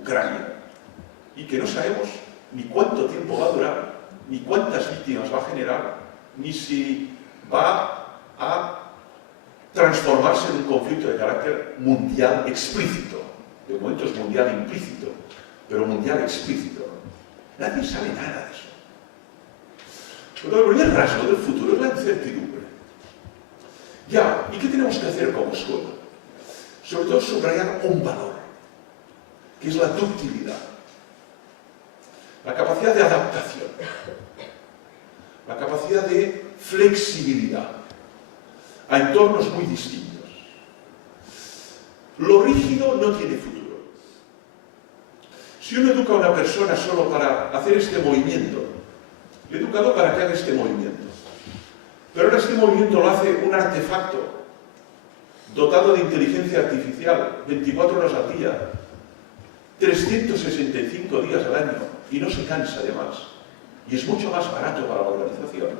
Ucrania, y que no sabemos ni cuánto tiempo va a durar, ni cuántas víctimas va a generar, ni si va a transformarse en un conflicto de carácter mundial explícito. De momento es mundial implícito, pero mundial explícito. Nadie sabe nada de eso. Pero el primer rasgo del futuro es la incertidumbre. Ya, ¿y qué tenemos que hacer como escuela? Sobre todo subrayar un valor, que es la ductilidad, la capacidad de adaptación, la capacidad de flexibilidad a entornos muy distintos. Lo rígido no tiene futuro. Si uno educa a una persona solo para hacer este movimiento, le he educado para que haga este movimiento, pero ahora este movimiento lo hace un artefacto dotado de inteligencia artificial 24 horas al día, 365 días al año, y no se cansa de más, y es mucho más barato para la organización.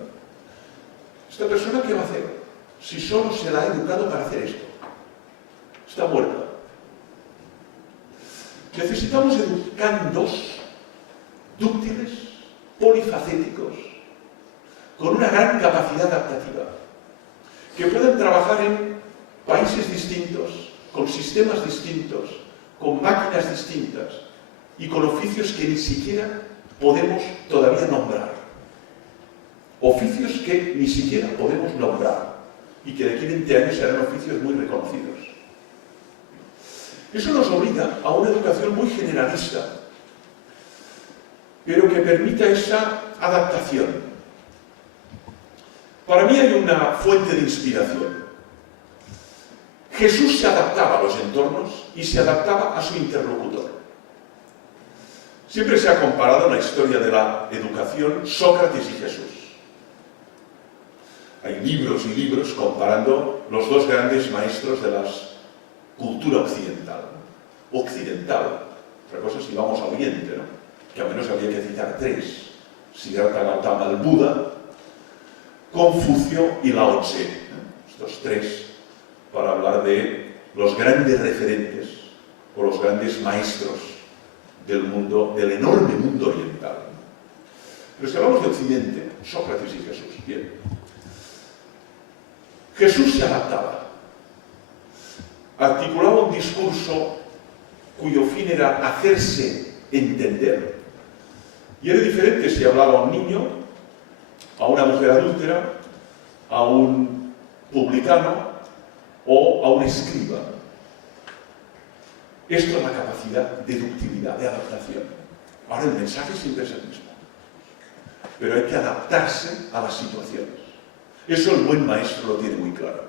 ¿Esta persona qué va a hacer si solo se la ha educado para hacer esto? Está muerta. Necesitamos educandos dúctiles, polifacéticos, con una gran capacidad adaptativa, que puedan trabajar en países distintos, con sistemas distintos, con máquinas distintas y con oficios que ni siquiera podemos todavía nombrar. Oficios que ni siquiera podemos nombrar y que de aquí a 20 años serán oficios muy reconocidos. Eso nos obliga a una educación muy generalista, pero que permita esa adaptación. Para mí hay una fuente de inspiración. Jesús se adaptaba a los entornos y se adaptaba a su interlocutor. Siempre se ha comparado en la historia de la educación Sócrates y Jesús. Hay libros y libros comparando los dos grandes maestros de la cultura occidental. Otra cosa es si vamos a Oriente, ¿no? Que al menos habría que citar 3. Siddhartha Gautama, el Buda, Confucio y Lao Tse, ¿no? Estos 3 para hablar de los grandes referentes o los grandes maestros del mundo, del enorme mundo oriental. Pero si hablamos de Occidente, Sócrates y Jesús, bien. Jesús se adaptaba, articulaba un discurso cuyo fin era hacerse entender, y era diferente si hablaba a un niño, a una mujer adúltera, a un publicano o a un escriba. Esto es la capacidad de ductilidad, de adaptación. Ahora el mensaje siempre es el mismo, pero hay que adaptarse a las situaciones. Eso el buen maestro lo tiene muy claro.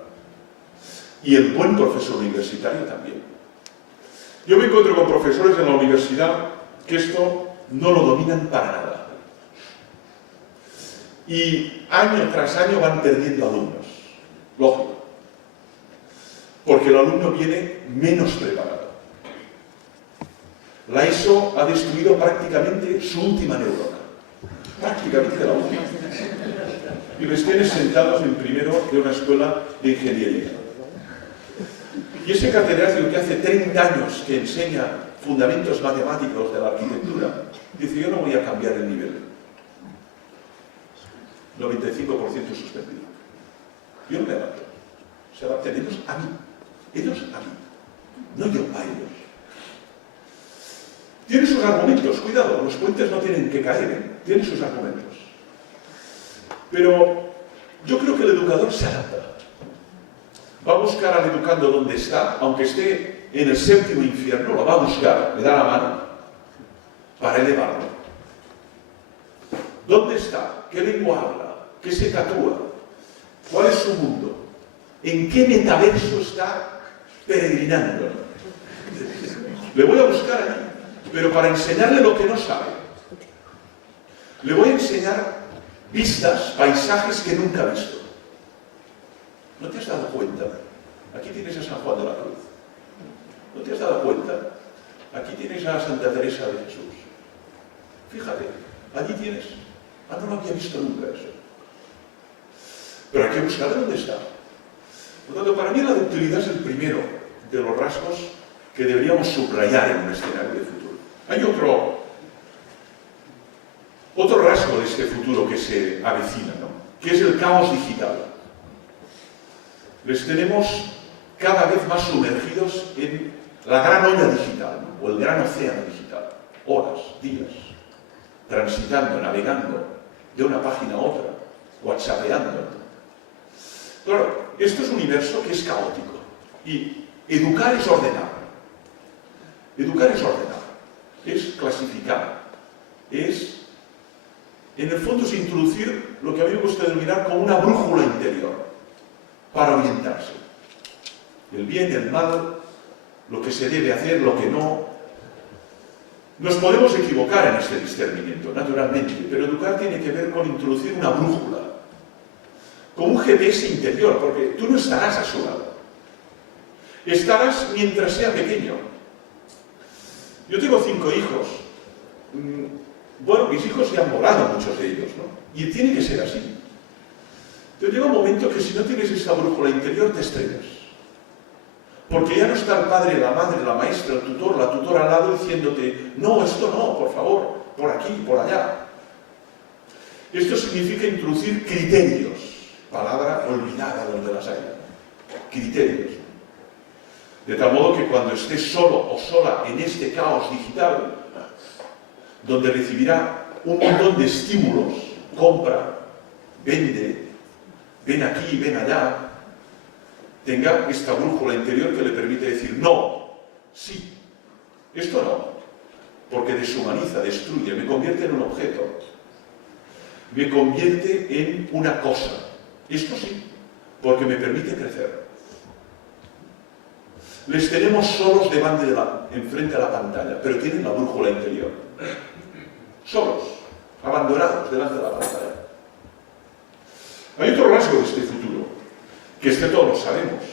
Y el buen profesor universitario también. Yo me encuentro con profesores en la universidad que esto no lo dominan para nada. Y año tras año van perdiendo alumnos. Lógico. Porque el alumno viene menos preparado. La ESO ha destruido prácticamente su última neurona. Prácticamente la última. Y les tienes sentados en primero de una escuela de ingeniería. Y ese catedrático que hace 30 años que enseña fundamentos matemáticos de la arquitectura, dice, yo no voy a cambiar el nivel. 95% suspendido. Yo no me adapto. Se adapten ellos a mí. Ellos a mí. No yo a ellos. Tiene sus argumentos, cuidado, los puentes no tienen que caer, ¿eh? Tienen sus argumentos. Pero yo creo que el educador se adapta. Va a buscar al educando donde está, aunque esté en el 7º infierno, lo va a buscar, le da la mano para elevarlo. ¿Dónde está? ¿Qué lengua habla? ¿Qué se tatúa? ¿Cuál es su mundo? ¿En qué metaverso está peregrinando? Le voy a buscar allí, pero para enseñarle lo que no sabe. Le voy a enseñar vistas, paisajes que nunca ha visto. ¿No te has dado cuenta? Aquí tienes a San Juan de la Cruz. ¿No te has dado cuenta? Aquí tienes a Santa Teresa de Jesús. Fíjate, allí tienes. No lo había visto nunca eso. Pero hay que buscar dónde está. Por lo tanto, para mí la ductilidad es el primero de los rasgos que deberíamos subrayar en un escenario de futuro. Hay otro rasgo de este futuro que se avecina, ¿no? Que es el caos digital. Les tenemos cada vez más sumergidos en la gran olla digital, ¿no? O el gran océano digital. Horas, días, transitando, navegando de una página a otra, whatsappeando. Claro, esto es un universo que es caótico. Y educar es ordenar. Educar es ordenar. Es clasificar. Es, en el fondo, es introducir lo que a mí me gusta denominar como una brújula interior para orientarse. El bien, el mal, lo que se debe hacer, lo que no. Nos podemos equivocar en este discernimiento, naturalmente, pero educar tiene que ver con introducir una brújula, con un GPS interior, porque tú no estarás a su lado. Estarás mientras sea pequeño. Yo tengo 5 hijos. Bueno, mis hijos ya han volado, muchos de ellos, ¿no? Y tiene que ser así. Pero llega un momento que si no tienes esa brújula interior te estrellas. Porque ya no está el padre, la madre, la maestra, el tutor, la tutora al lado diciéndote, no, esto no, por favor, por aquí, por allá. Esto significa introducir criterios, palabra olvidada donde las haya. Criterios. De tal modo que cuando estés solo o sola en este caos digital, donde recibirá un montón de estímulos, compra, vende, ven aquí, ven allá, tenga esta brújula interior que le permite decir no, sí, esto no, porque deshumaniza, destruye, me convierte en un objeto, me convierte en una cosa, esto sí, porque me permite crecer. Les tenemos solos enfrente a la pantalla, pero tienen la brújula interior. Solos, abandonados delante de la pantalla. Hay otro rasgo de este futuro, que todos lo sabemos,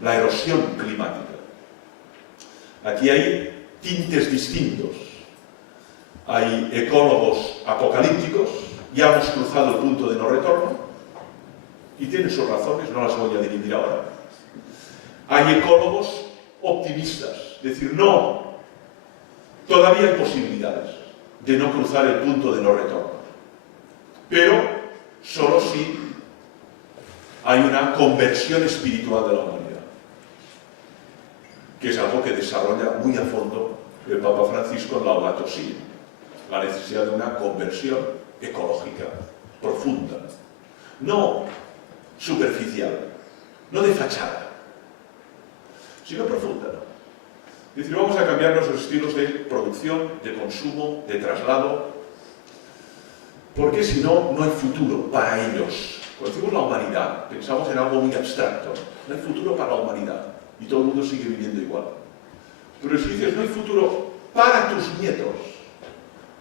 la erosión climática. Aquí hay tintes distintos. Hay ecólogos apocalípticos, ya hemos cruzado el punto de no retorno, y tienen sus razones, no las voy a dirimir ahora. Hay ecólogos optimistas, es decir, no, todavía hay posibilidades de no cruzar el punto de no retorno, pero solo si hay una conversión espiritual de la humanidad, que es algo que desarrolla muy a fondo el Papa Francisco en Laudato Si, la necesidad de una conversión ecológica profunda, no superficial, no de fachada, sino profunda. Es decir, vamos a cambiar nuestros estilos de producción, de consumo, de traslado, porque si no, no hay futuro para ellos. Cuando decimos la humanidad, pensamos en algo muy abstracto. No hay futuro para la humanidad y todo el mundo sigue viviendo igual. Pero si dices, no hay futuro para tus nietos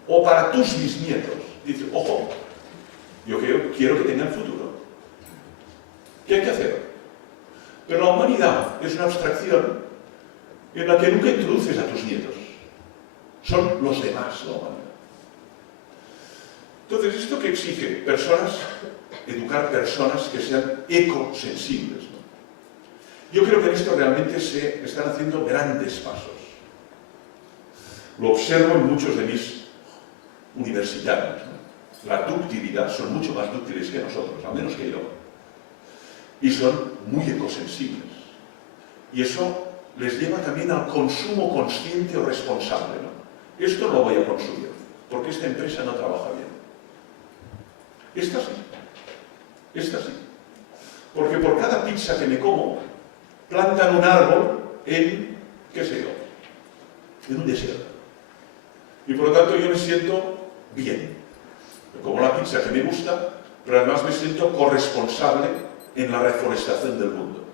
o para tus bisnietos, dices, ojo, yo quiero que tengan futuro. ¿Qué hay que hacer? Pero la humanidad es una abstracción en la que nunca introduces a tus nietos. Son los demás la humanidad. Entonces, ¿esto que exige? Personas, educar personas que sean ecosensibles, ¿no? Yo creo que en esto realmente se están haciendo grandes pasos. Lo observo en muchos de mis universitarios, ¿no? La ductilidad, son mucho más dúctiles que nosotros, al menos que yo. Y son muy ecosensibles. Y eso les lleva también al consumo consciente o responsable, ¿no? Esto no lo voy a consumir, porque esta empresa no trabaja bien. Esta sí. Esta sí. Porque por cada pizza que me como, plantan un árbol en, qué sé yo, en un desierto. Y por lo tanto yo me siento bien. Me como la pizza que me gusta, pero además me siento corresponsable en la reforestación del mundo.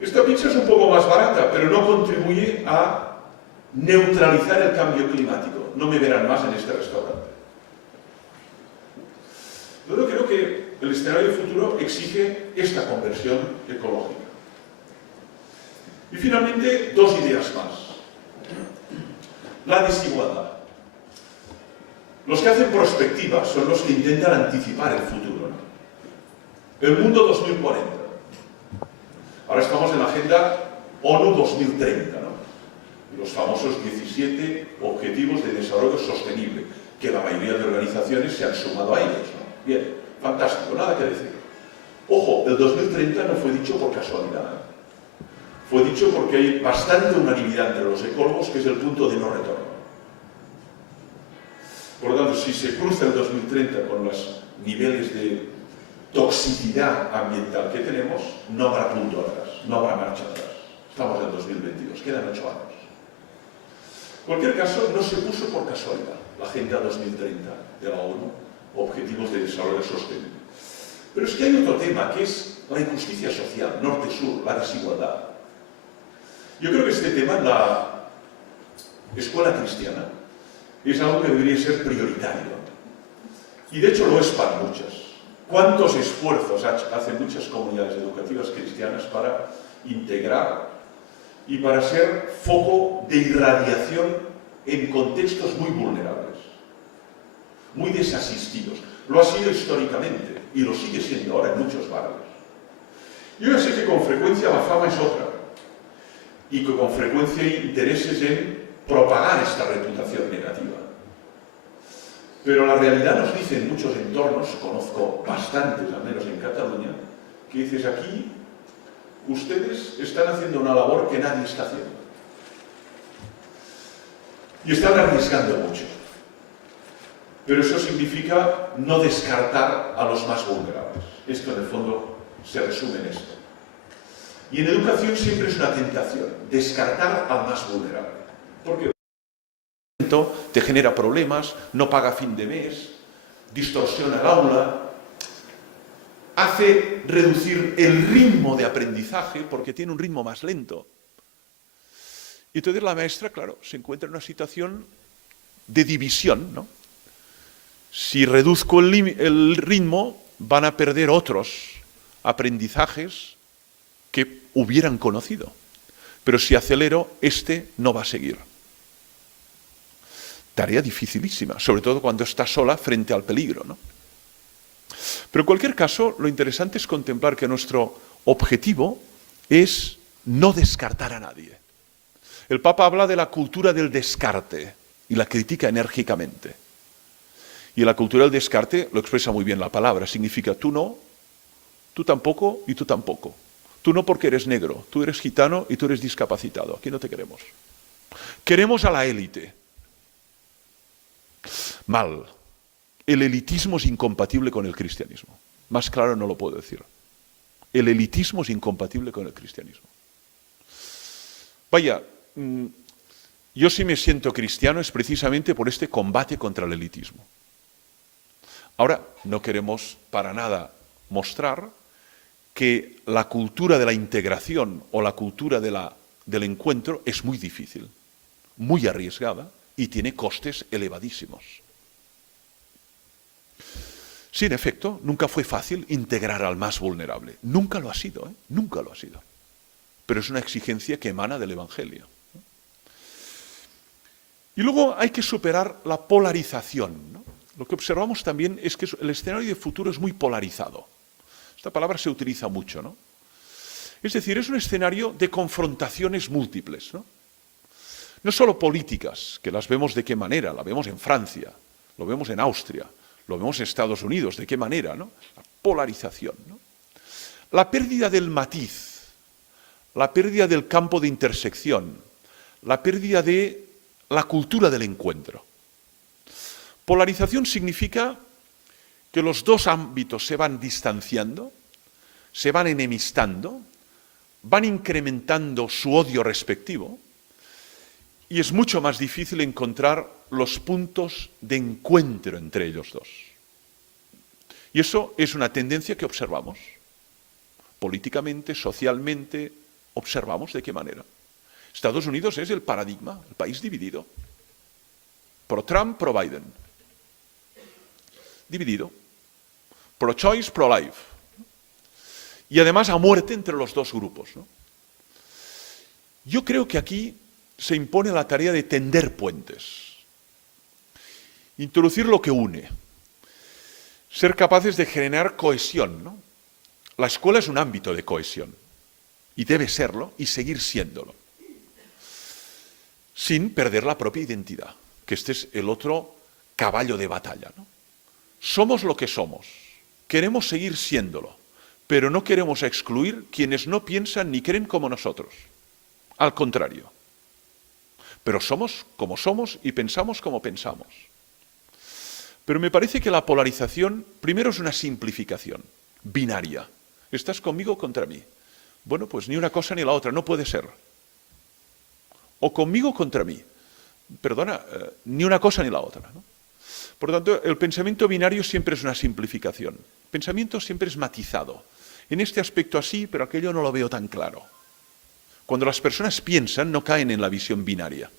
Esta pizza es un poco más barata, pero no contribuye a neutralizar el cambio climático. No me verán más en este restaurante. Entonces creo que el escenario del futuro exige esta conversión ecológica. Y finalmente, dos ideas más. La desigualdad. Los que hacen prospectiva son los que intentan anticipar el futuro, ¿no? El mundo 2040. Ahora estamos en la agenda ONU 2030, ¿no? Los famosos 17 Objetivos de Desarrollo Sostenible, que la mayoría de organizaciones se han sumado a ellos, ¿no? Bien, fantástico, nada que decir. Ojo, el 2030 no fue dicho por casualidad, ¿eh? Fue dicho porque hay bastante unanimidad entre los ecólogos que es el punto de no retorno. Por lo tanto, si se cruza el 2030 con los niveles de toxicidad ambiental que tenemos, no habrá punto atrás, no habrá marcha atrás. Estamos en 2022, quedan 8 años. En cualquier caso, no se puso por casualidad la Agenda 2030 de la ONU, Objetivos de Desarrollo Sostenible. Pero es que hay otro tema, que es la injusticia social, norte-sur, la desigualdad. Yo creo que este tema en la escuela cristiana es algo que debería ser prioritario. Y de hecho lo es para muchas. ¿Cuántos esfuerzos hacen muchas comunidades educativas cristianas para integrar y para ser foco de irradiación en contextos muy vulnerables, muy desasistidos? Lo ha sido históricamente y lo sigue siendo ahora en muchos barrios. Yo ya sé que con frecuencia la fama es otra y que con frecuencia hay intereses en propagar esta reputación negativa. Pero la realidad nos dice en muchos entornos, conozco bastantes, al menos en Cataluña, que dices aquí, ustedes están haciendo una labor que nadie está haciendo. Y están arriesgando mucho. Pero eso significa no descartar a los más vulnerables. Esto en el fondo se resume en esto. Y en educación siempre es una tentación, descartar al más vulnerable. Porque te genera problemas, no paga a fin de mes, distorsiona el aula, hace reducir el ritmo de aprendizaje porque tiene un ritmo más lento. Y entonces la maestra, claro, se encuentra en una situación de división, ¿no? Si reduzco el ritmo, van a perder otros aprendizajes que hubieran conocido. Pero si acelero, este no va a seguir. Tarea dificilísima, sobre todo cuando está sola frente al peligro, ¿no? Pero en cualquier caso, lo interesante es contemplar que nuestro objetivo es no descartar a nadie. El Papa habla de la cultura del descarte y la critica enérgicamente. Y la cultura del descarte lo expresa muy bien la palabra, significa tú no, tú tampoco y tú tampoco. Tú no porque eres negro, tú eres gitano y tú eres discapacitado. Aquí no te queremos. Queremos a la élite. Mal. El elitismo es incompatible con el cristianismo. Más claro no lo puedo decir. El elitismo es incompatible con el cristianismo. Vaya, yo si me siento cristiano es precisamente por este combate contra el elitismo. Ahora, no queremos para nada mostrar que la cultura de la integración o la cultura del encuentro es muy difícil, muy arriesgada y tiene costes elevadísimos. Sí, en efecto, nunca fue fácil integrar al más vulnerable. Nunca lo ha sido, ¿eh? Nunca lo ha sido. Pero es una exigencia que emana del Evangelio. Y luego hay que superar la polarización, ¿no? Lo que observamos también es que el escenario de futuro es muy polarizado. Esta palabra se utiliza mucho, ¿no? Es decir, es un escenario de confrontaciones múltiples, ¿no? No solo políticas, que las vemos de qué manera, la vemos en Francia, lo vemos en Austria, lo vemos en Estados Unidos, de qué manera, ¿no? La polarización, ¿no? La pérdida del matiz, la pérdida del campo de intersección, la pérdida de la cultura del encuentro. Polarización significa que los dos ámbitos se van distanciando, se van enemistando, van incrementando su odio respectivo y es mucho más difícil encontrar los puntos de encuentro entre ellos dos. Y eso es una tendencia que observamos. Políticamente, socialmente, observamos de qué manera. Estados Unidos es el paradigma, el país dividido. Pro Trump, pro Biden. Dividido. pro-choice, pro-life. Y además a muerte entre los dos grupos, ¿no? Yo creo que aquí se impone la tarea de tender puentes, introducir lo que une, ser capaces de generar cohesión, ¿no? La escuela es un ámbito de cohesión y debe serlo y seguir siéndolo, sin perder la propia identidad, que este es el otro caballo de batalla, ¿no? Somos lo que somos, queremos seguir siéndolo, pero no queremos excluir quienes no piensan ni creen como nosotros. Al contrario. Pero somos como somos y pensamos como pensamos. Pero me parece que la polarización, primero, es una simplificación binaria. ¿Estás conmigo o contra mí? Bueno, pues ni una cosa ni la otra, no puede ser. O conmigo o contra mí. Perdona, ni una cosa ni la otra, ¿no? Por lo tanto, el pensamiento binario siempre es una simplificación. El pensamiento siempre es matizado. En este aspecto así, pero aquello no lo veo tan claro. Cuando las personas piensan, no caen en la visión binaria.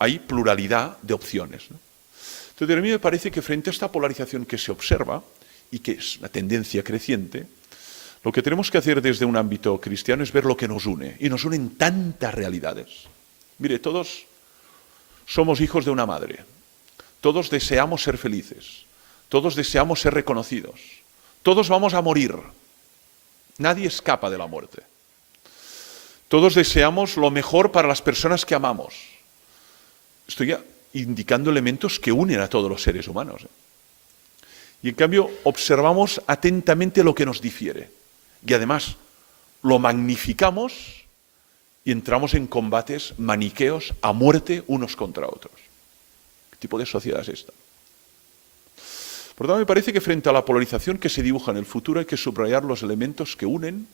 Hay pluralidad de opciones, ¿no? Entonces, a mí me parece que frente a esta polarización que se observa, y que es una tendencia creciente, lo que tenemos que hacer desde un ámbito cristiano es ver lo que nos une. Y nos unen tantas realidades. Mire, todos somos hijos de una madre. Todos deseamos ser felices. Todos deseamos ser reconocidos. Todos vamos a morir. Nadie escapa de la muerte. Todos deseamos lo mejor para las personas que amamos. Estoy ya indicando elementos que unen a todos los seres humanos. Y en cambio observamos atentamente lo que nos difiere. Y además lo magnificamos y entramos en combates maniqueos a muerte unos contra otros. ¿Qué tipo de sociedad es esta? Por lo tanto, me parece que frente a la polarización que se dibuja en el futuro hay que subrayar los elementos que unen,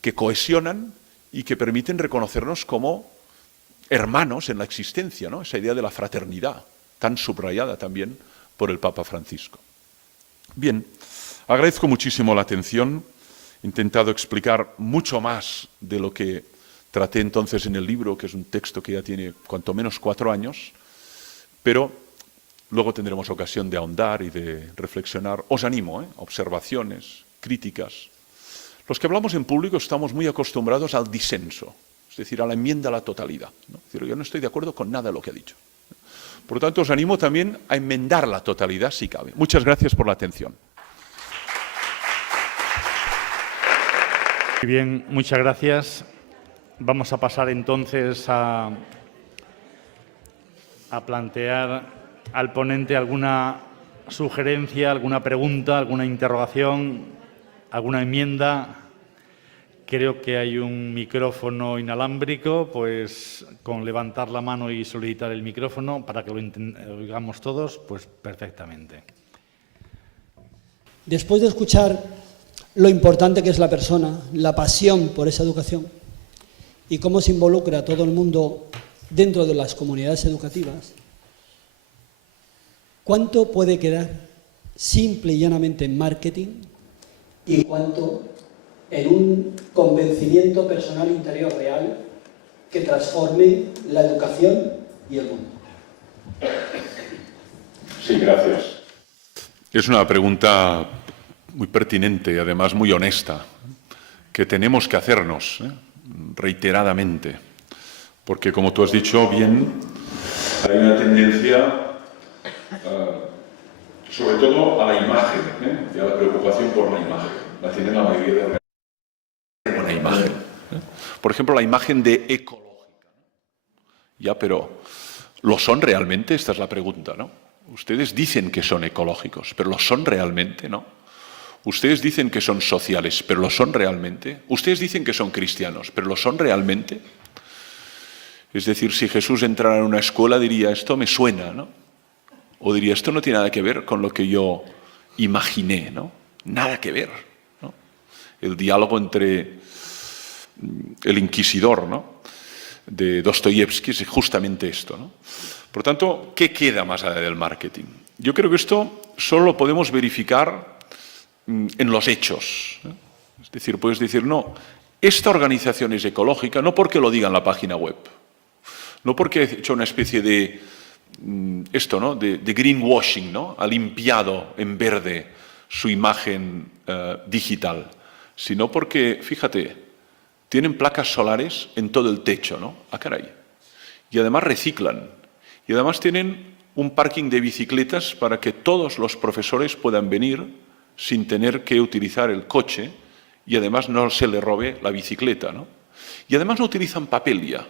que cohesionan y que permiten reconocernos como hermanos en la existencia, ¿no? Esa idea de la fraternidad, tan subrayada también por el Papa Francisco. Bien, agradezco muchísimo la atención. He intentado explicar mucho más de lo que traté entonces en el libro, que es un texto que ya tiene cuanto menos 4 años, pero luego tendremos ocasión de ahondar y de reflexionar. Os animo, a observaciones, críticas. Los que hablamos en público estamos muy acostumbrados al disenso, es decir, a la enmienda a la totalidad, ¿no? Es decir, yo no estoy de acuerdo con nada de lo que ha dicho. Por lo tanto, os animo también a enmendar la totalidad si cabe. Muchas gracias por la atención. Muy bien, muchas gracias. Vamos a pasar entonces a plantear al ponente alguna sugerencia, alguna pregunta, alguna interrogación, alguna enmienda. Creo que hay un micrófono inalámbrico, pues con levantar la mano y solicitar el micrófono para que lo oigamos todos, pues perfectamente. Después de escuchar lo importante que es la persona, la pasión por esa educación y cómo se involucra a todo el mundo dentro de las comunidades educativas, ¿cuánto puede quedar simple y llanamente en marketing y cuánto en un convencimiento personal interior real que transforme la educación y el mundo? Sí, gracias. Es una pregunta muy pertinente y además muy honesta, que tenemos que hacernos reiteradamente, porque como tú has dicho bien, hay una tendencia sobre todo a la imagen, y a la preocupación por la imagen. La tienen la mayoría de una imagen. Por ejemplo, la imagen de ecológica. Ya, pero ¿lo son realmente? Esta es la pregunta, ¿no? Ustedes dicen que son ecológicos, pero ¿lo son realmente? ¿No? Ustedes dicen que son sociales, pero ¿lo son realmente? Ustedes dicen que son cristianos, pero ¿lo son realmente? Es decir, si Jesús entrara en una escuela diría, esto me suena, ¿no? O diría, esto no tiene nada que ver con lo que yo imaginé, ¿no? Nada que ver, ¿no? El diálogo entre el inquisidor, ¿no?, de Dostoyevsky es justamente esto, ¿no? Por tanto, ¿qué queda más allá del marketing? Yo creo que esto solo lo podemos verificar en los hechos. Es decir, puedes decir, no, esta organización es ecológica, no porque lo diga en la página web, no porque he hecho una especie de esto, ¿no?, de greenwashing, ¿no?, ha limpiado en verde su imagen digital, sino porque, fíjate, tienen placas solares en todo el techo, ¿no? ¡Ah, caray! Y además reciclan. Y además tienen un parking de bicicletas para que todos los profesores puedan venir sin tener que utilizar el coche y además no se le robe la bicicleta, ¿no? Y además no utilizan papel ya,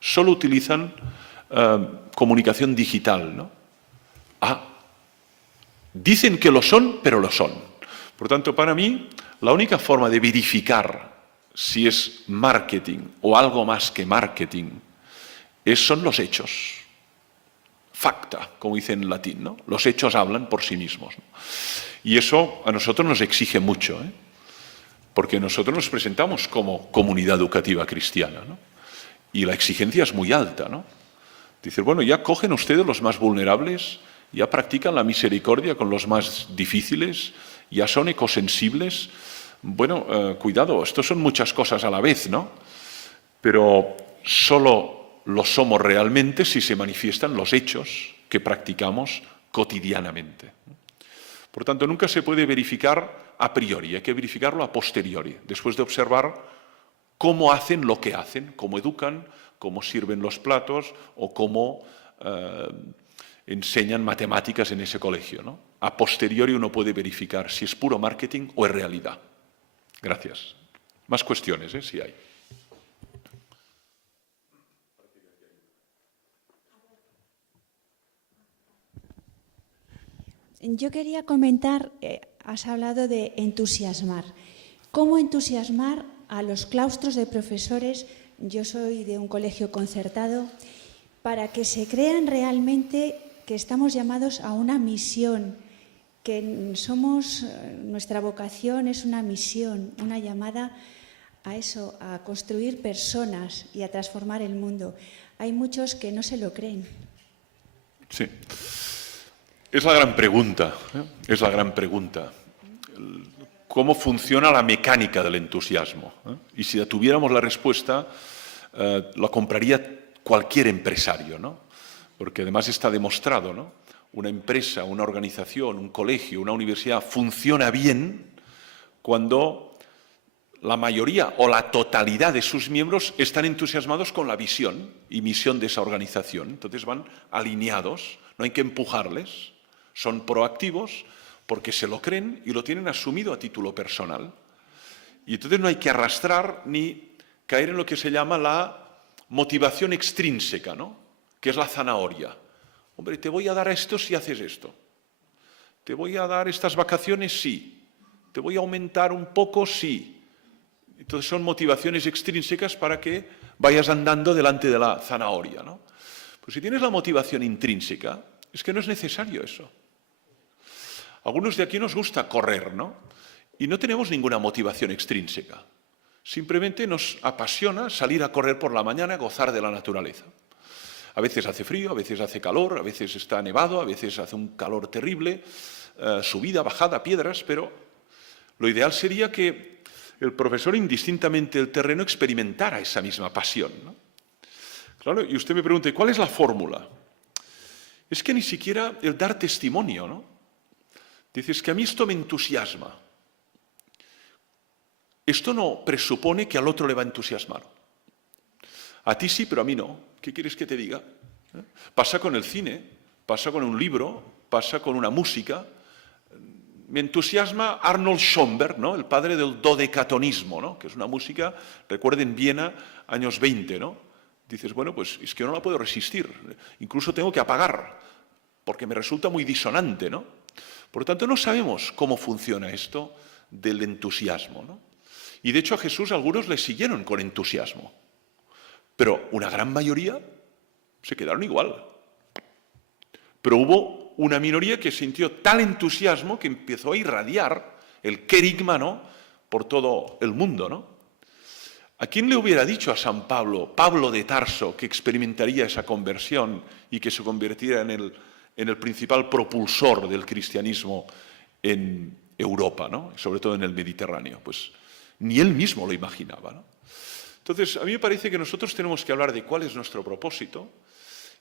solo utilizan comunicación digital, ¿no? Ah, dicen que lo son, pero lo son. Por tanto, para mí, la única forma de verificar si es marketing o algo más que marketing son los hechos. Facta, como dicen en latín, ¿no? Los hechos hablan por sí mismos, ¿no? Y eso a nosotros nos exige mucho, porque nosotros nos presentamos como comunidad educativa cristiana, ¿no? Y la exigencia es muy alta, ¿no? Dice, bueno, ya cogen ustedes los más vulnerables, ya practican la misericordia con los más difíciles, ya son ecosensibles. Bueno, cuidado, esto son muchas cosas a la vez, ¿no? Pero solo lo somos realmente si se manifiestan los hechos que practicamos cotidianamente. Por tanto, nunca se puede verificar a priori, hay que verificarlo a posteriori, después de observar cómo hacen lo que hacen, cómo educan, cómo sirven los platos o cómo enseñan matemáticas en ese colegio, ¿no? A posteriori uno puede verificar si es puro marketing o es realidad. Gracias. Más cuestiones, si hay. Yo quería comentar, has hablado de entusiasmar. ¿Cómo entusiasmar a los claustros de profesores? Yo soy de un colegio concertado, para que se crean realmente que estamos llamados a una misión, que nuestra vocación es una misión, una llamada a eso, a construir personas y a transformar el mundo. Hay muchos que no se lo creen. Sí. Es la gran pregunta, es la gran pregunta. ¿Cómo funciona la mecánica del entusiasmo? Y si tuviéramos la respuesta, la compraría cualquier empresario, ¿no? Porque además está demostrado, ¿no? Una empresa, una organización, un colegio, una universidad funciona bien cuando la mayoría o la totalidad de sus miembros están entusiasmados con la visión y misión de esa organización. Entonces van alineados, no hay que empujarles. Son proactivos porque se lo creen y lo tienen asumido a título personal. Y entonces no hay que arrastrar ni caer en lo que se llama la motivación extrínseca, ¿no? Que es la zanahoria. Hombre, te voy a dar esto si haces esto. Te voy a dar estas vacaciones, sí. Te voy a aumentar un poco, sí. Entonces son motivaciones extrínsecas para que vayas andando delante de la zanahoria, ¿no? Pues si tienes la motivación intrínseca, es que no es necesario eso. Algunos de aquí nos gusta correr, ¿no? Y no tenemos ninguna motivación extrínseca. Simplemente nos apasiona salir a correr por la mañana, gozar de la naturaleza. A veces hace frío, a veces hace calor, a veces está nevado, a veces hace un calor terrible, subida, bajada, piedras, pero lo ideal sería que el profesor, indistintamente del terreno, experimentara esa misma pasión, ¿no? Claro, y usted me pregunta, ¿cuál es la fórmula? Es que ni siquiera el dar testimonio, ¿no? Dices que a mí esto me entusiasma. Esto no presupone que al otro le va a entusiasmar. A ti sí, pero a mí no. ¿Qué quieres que te diga? Pasa con el cine, pasa con un libro, pasa con una música. Me entusiasma Arnold Schoenberg, ¿no? El padre del dodecatonismo, ¿no? Que es una música, recuerden, Viena, años 20, ¿no? Dices, bueno, pues es que yo no la puedo resistir. Incluso tengo que apagar, porque me resulta muy disonante, ¿no? Por lo tanto, no sabemos cómo funciona esto del entusiasmo, ¿no? Y de hecho a Jesús algunos le siguieron con entusiasmo, pero una gran mayoría se quedaron igual. Pero hubo una minoría que sintió tal entusiasmo que empezó a irradiar el querigma, ¿no?, por todo el mundo, ¿no? ¿A quién le hubiera dicho a San Pablo, Pablo de Tarso, que experimentaría esa conversión y que se convertiría en el principal propulsor del cristianismo en Europa, ¿no?, sobre todo en el Mediterráneo? Pues ni él mismo lo imaginaba, ¿no? Entonces, a mí me parece que nosotros tenemos que hablar de cuál es nuestro propósito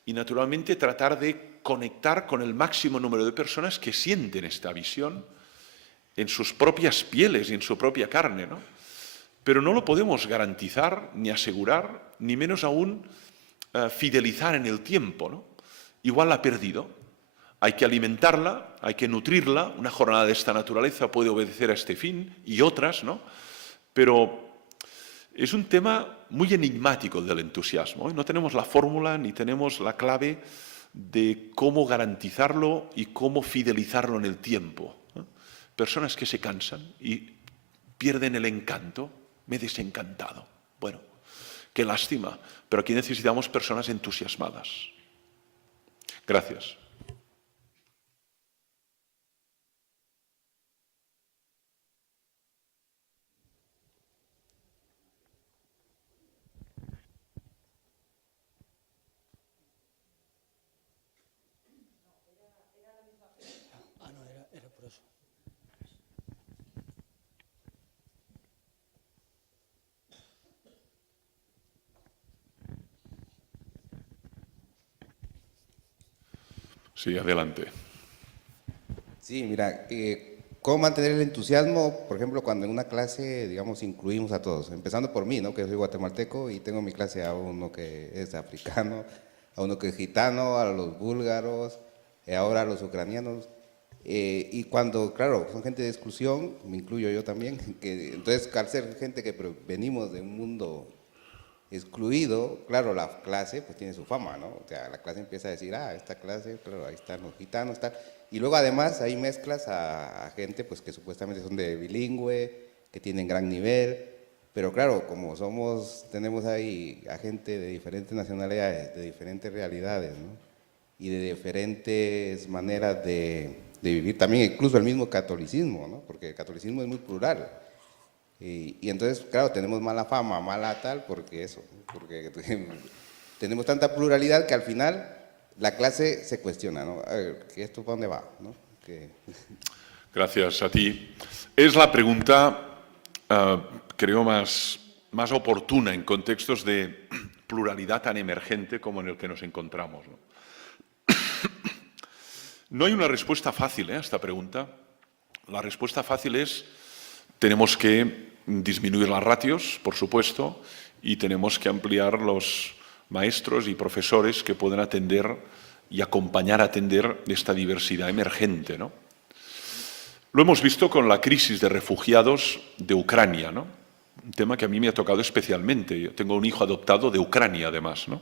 y, naturalmente, tratar de conectar con el máximo número de personas que sienten esta visión en sus propias pieles y en su propia carne, ¿no? Pero no lo podemos garantizar, ni asegurar, ni menos aún fidelizar en el tiempo, ¿no? Igual la ha perdido. Hay que alimentarla, hay que nutrirla. Una jornada de esta naturaleza puede obedecer a este fin y otras, ¿no? Pero es un tema muy enigmático el del entusiasmo, ¿eh? No tenemos la fórmula ni tenemos la clave de cómo garantizarlo y cómo fidelizarlo en el tiempo, ¿eh? Personas que se cansan y pierden el encanto. Me he desencantado. Bueno, qué lástima, pero aquí necesitamos personas entusiasmadas. Gracias. Era por eso. Sí, adelante. Sí, mira, ¿cómo mantener el entusiasmo? Por ejemplo, cuando en una clase, digamos, incluimos a todos, empezando por mí, ¿no? Que soy guatemalteco y tengo en mi clase a uno que es africano, a uno que es gitano, a los búlgaros, ahora a los ucranianos. Y cuando, claro, son gente de exclusión, me incluyo yo también, que entonces al ser gente que venimos de un mundo excluido, claro, la clase pues tiene su fama, ¿no? O sea, la clase empieza a decir, esta clase, claro, ahí están los gitanos, tal. Y luego además hay mezclas a gente pues que supuestamente son de bilingüe, que tienen gran nivel, pero claro, como tenemos ahí a gente de diferentes nacionalidades, de diferentes realidades, ¿no? Y de diferentes maneras de vivir, también incluso el mismo catolicismo, ¿no? Porque el catolicismo es muy plural. Y entonces, claro, tenemos mala fama, mala tal, porque tenemos tanta pluralidad que al final la clase se cuestiona, ¿no? A ver, ¿que esto para dónde va? ¿No? Gracias a ti. Es la pregunta, creo, más oportuna en contextos de pluralidad tan emergente como en el que nos encontramos, ¿no? No hay una respuesta fácil a esta pregunta. La respuesta fácil es: tenemos que disminuir las ratios, por supuesto, y tenemos que ampliar los maestros y profesores que pueden atender y acompañar a atender esta diversidad emergente, ¿no? Lo hemos visto con la crisis de refugiados de Ucrania, ¿no? Un tema que a mí me ha tocado especialmente. Yo tengo un hijo adoptado de Ucrania, además, ¿no?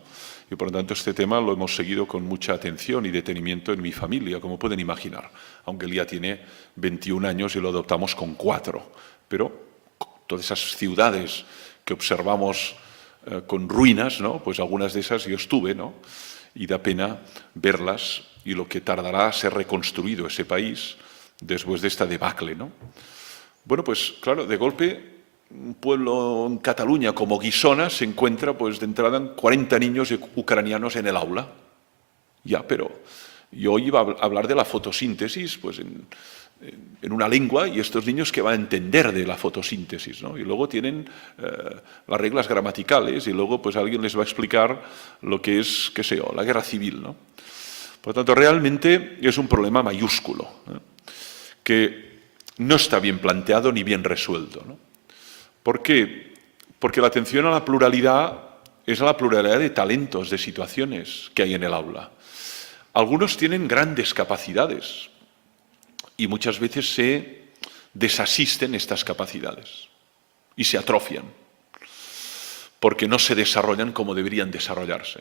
Y por lo tanto este tema lo hemos seguido con mucha atención y detenimiento en mi familia, como pueden imaginar, aunque él ya tiene 21 años y lo adoptamos con 4. Pero todas esas ciudades que observamos con ruinas, ¿no? Pues algunas de esas yo estuve, ¿no? Y da pena verlas y lo que tardará a ser reconstruido ese país después de esta debacle, ¿no? Bueno, pues claro, de golpe un pueblo en Cataluña como Guissona se encuentra, pues de entrada, 40 niños ucranianos en el aula. Ya, pero yo iba a hablar de la fotosíntesis, pues en una lengua, y estos niños que van a entender de la fotosíntesis, ¿no? Y luego tienen las reglas gramaticales y luego pues alguien les va a explicar lo que es, qué sé yo, la guerra civil, ¿no? Por lo tanto, realmente es un problema mayúsculo, ¿eh? Que no está bien planteado ni bien resuelto, ¿no? ¿Por qué? Porque la atención a la pluralidad es a la pluralidad de talentos, de situaciones que hay en el aula. Algunos tienen grandes capacidades y muchas veces se desasisten estas capacidades y se atrofian porque no se desarrollan como deberían desarrollarse.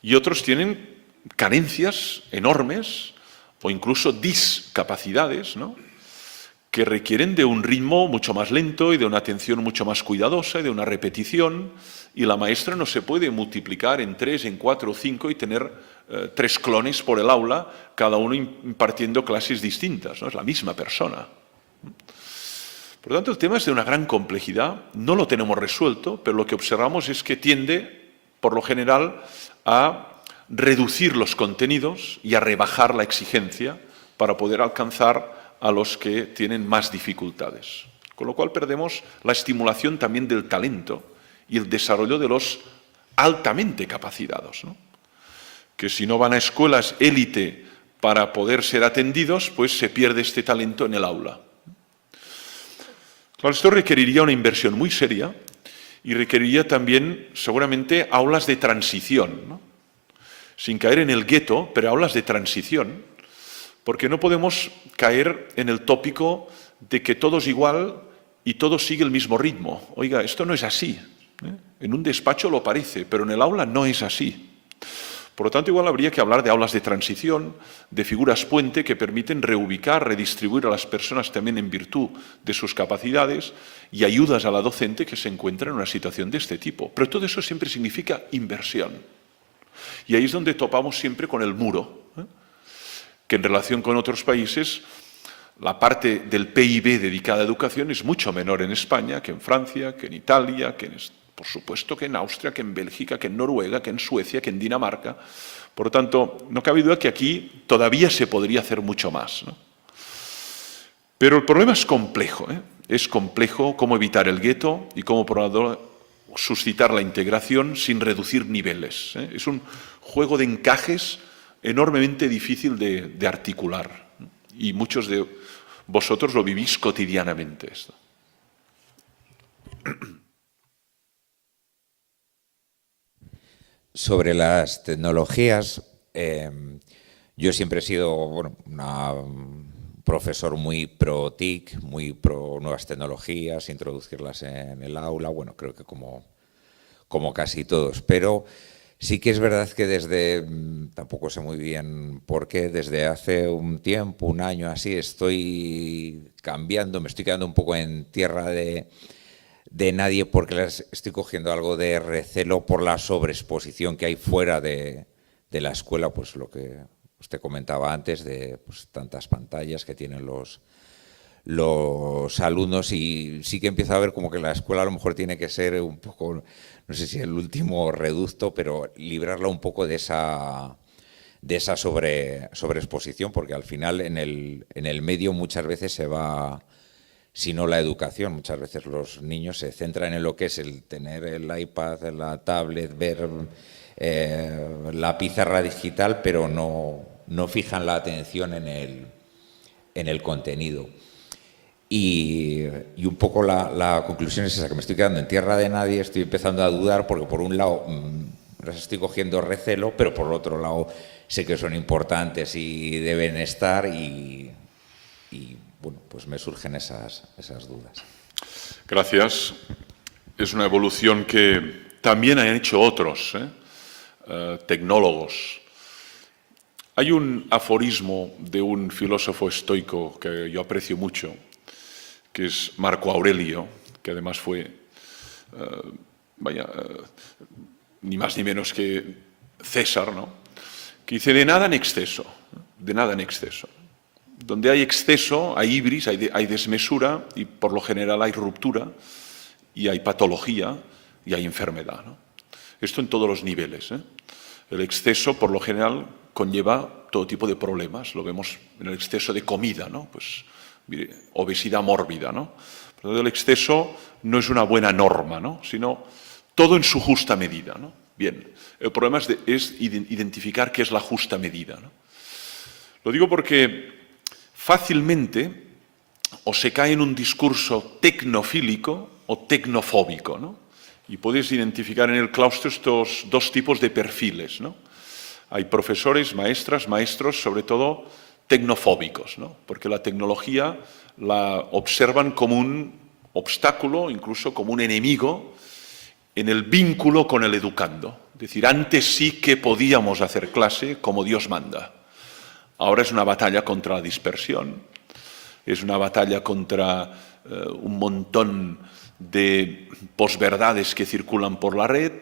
Y otros tienen carencias enormes o incluso discapacidades, ¿no? Que requieren de un ritmo mucho más lento y de una atención mucho más cuidadosa y de una repetición, y la maestra no se puede multiplicar en 3, en 4 o 5 y tener 3 clones por el aula, cada uno impartiendo clases distintas, ¿no? Es la misma persona. Por lo tanto, el tema es de una gran complejidad, no lo tenemos resuelto, pero lo que observamos es que tiende, por lo general, a reducir los contenidos y a rebajar la exigencia para poder alcanzar a los que tienen más dificultades. Con lo cual perdemos la estimulación también del talento y el desarrollo de los altamente capacitados, ¿no? Que si no van a escuelas élite para poder ser atendidos, pues se pierde este talento en el aula. Claro, esto requeriría una inversión muy seria y requeriría también, seguramente, aulas de transición, ¿no? Sin caer en el gueto, pero aulas de transición, porque no podemos caer en el tópico de que todo es igual y todo sigue el mismo ritmo. Oiga, esto no es así, ¿eh? En un despacho lo parece, pero en el aula no es así. Por lo tanto, igual habría que hablar de aulas de transición, de figuras puente que permiten reubicar, redistribuir a las personas también en virtud de sus capacidades y ayudas a la docente que se encuentra en una situación de este tipo. Pero todo eso siempre significa inversión. Y ahí es donde topamos siempre con el muro, ¿eh? Que en relación con otros países, la parte del PIB dedicada a educación es mucho menor en España que en Francia, que en Italia, por supuesto que en Austria, que en Bélgica, que en Noruega, que en Suecia, que en Dinamarca. Por lo tanto, no cabe duda que aquí todavía se podría hacer mucho más, ¿no? Pero el problema es complejo, ¿eh? Es complejo cómo evitar el gueto y cómo, por un lado, suscitar la integración sin reducir niveles, ¿eh? Es un juego de encajes enormemente difícil de articular, ¿no? Y muchos de vosotros lo vivís cotidianamente esto. Sobre las tecnologías, yo siempre he sido un profesor muy pro TIC, muy pro nuevas tecnologías, introducirlas en el aula, bueno, creo que como casi todos, pero sí que es verdad que tampoco sé muy bien por qué, desde hace un tiempo, un año así, estoy cambiando, me estoy quedando un poco en tierra de nadie porque les estoy cogiendo algo de recelo por la sobreexposición que hay fuera de la escuela, pues lo que usted comentaba antes de pues, tantas pantallas que tienen los alumnos, y sí que empiezo a ver como que la escuela a lo mejor tiene que ser un poco, no sé si el último reducto, pero librarla un poco de esa sobreexposición, porque al final en el medio muchas veces se va, si no la educación, muchas veces los niños se centran en lo que es el tener el iPad, la tablet, ver la pizarra digital, pero no fijan la atención en el contenido. Y un poco la conclusión es esa, que me estoy quedando en tierra de nadie, estoy empezando a dudar porque por un lado las estoy cogiendo recelo, pero por otro lado sé que son importantes y deben estar y bueno, pues me surgen esas dudas. Gracias. Es una evolución que también han hecho otros, tecnólogos. Hay un aforismo de un filósofo estoico que yo aprecio mucho, que es Marco Aurelio, que además fue, ni más ni menos que César, ¿no? Que dice, de nada en exceso, de nada en exceso. Donde hay exceso, hay ibris, hay desmesura y por lo general hay ruptura y hay patología y hay enfermedad, ¿no? Esto en todos los niveles, ¿eh? El exceso, por lo general, conlleva todo tipo de problemas. Lo vemos en el exceso de comida, ¿no? Pues, mire, obesidad mórbida, ¿no? Por lo tanto, el exceso no es una buena norma, ¿no? Sino todo en su justa medida, ¿no? Bien, el problema es identificar qué es la justa medida, ¿no? Lo digo porque fácilmente o se cae en un discurso tecnofílico o tecnofóbico, ¿no? Y podéis identificar en el claustro estos dos tipos de perfiles, ¿no? Hay profesores, maestras, maestros, sobre todo tecnofóbicos, ¿no? Porque la tecnología la observan como un obstáculo, incluso como un enemigo en el vínculo con el educando. Es decir, antes sí que podíamos hacer clase como Dios manda. Ahora es una batalla contra la dispersión, es una batalla contra un montón de posverdades que circulan por la red.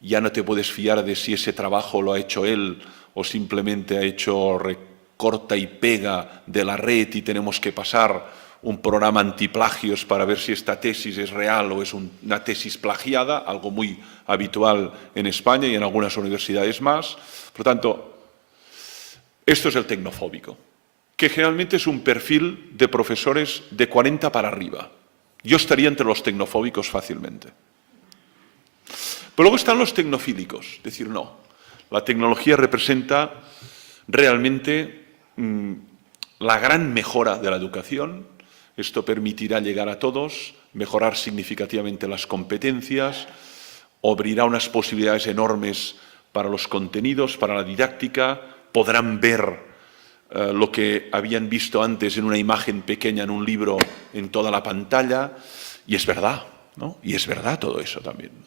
Ya no te puedes fiar de si ese trabajo lo ha hecho él o simplemente ha hecho recorta y pega de la red y tenemos que pasar un programa antiplagios para ver si esta tesis es real o es una tesis plagiada, algo muy habitual en España y en algunas universidades más. Por lo tanto, esto es el tecnofóbico, que generalmente es un perfil de profesores de 40 para arriba. Yo estaría entre los tecnofóbicos fácilmente. Pero luego están los tecnofílicos, es decir, no. La tecnología representa realmente la gran mejora de la educación. Esto permitirá llegar a todos, mejorar significativamente las competencias, abrirá unas posibilidades enormes para los contenidos, para la didáctica, podrán ver lo que habían visto antes en una imagen pequeña en un libro en toda la pantalla, y es verdad, ¿no? Y es verdad todo eso también, ¿no?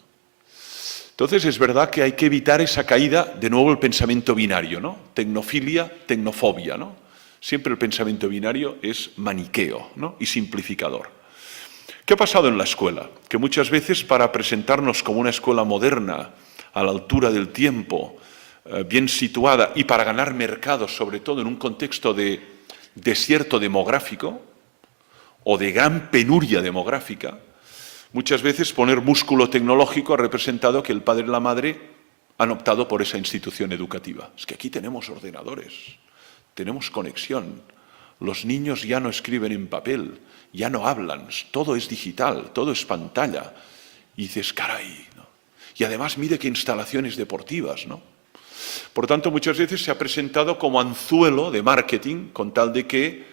Entonces es verdad que hay que evitar esa caída, de nuevo el pensamiento binario, ¿no? Tecnofilia, tecnofobia, ¿no? Siempre el pensamiento binario es maniqueo, ¿no? Y simplificador. ¿Qué ha pasado en la escuela? Que muchas veces para presentarnos como una escuela moderna, a la altura del tiempo, bien situada y para ganar mercados, sobre todo en un contexto de desierto demográfico o de gran penuria demográfica, muchas veces poner músculo tecnológico ha representado que el padre y la madre han optado por esa institución educativa. Es que aquí tenemos ordenadores, tenemos conexión, los niños ya no escriben en papel, ya no hablan, todo es digital, todo es pantalla. Y dices, caray, ¿no? Y además mire qué instalaciones deportivas, ¿no? Por tanto, muchas veces se ha presentado como anzuelo de marketing, con tal de que,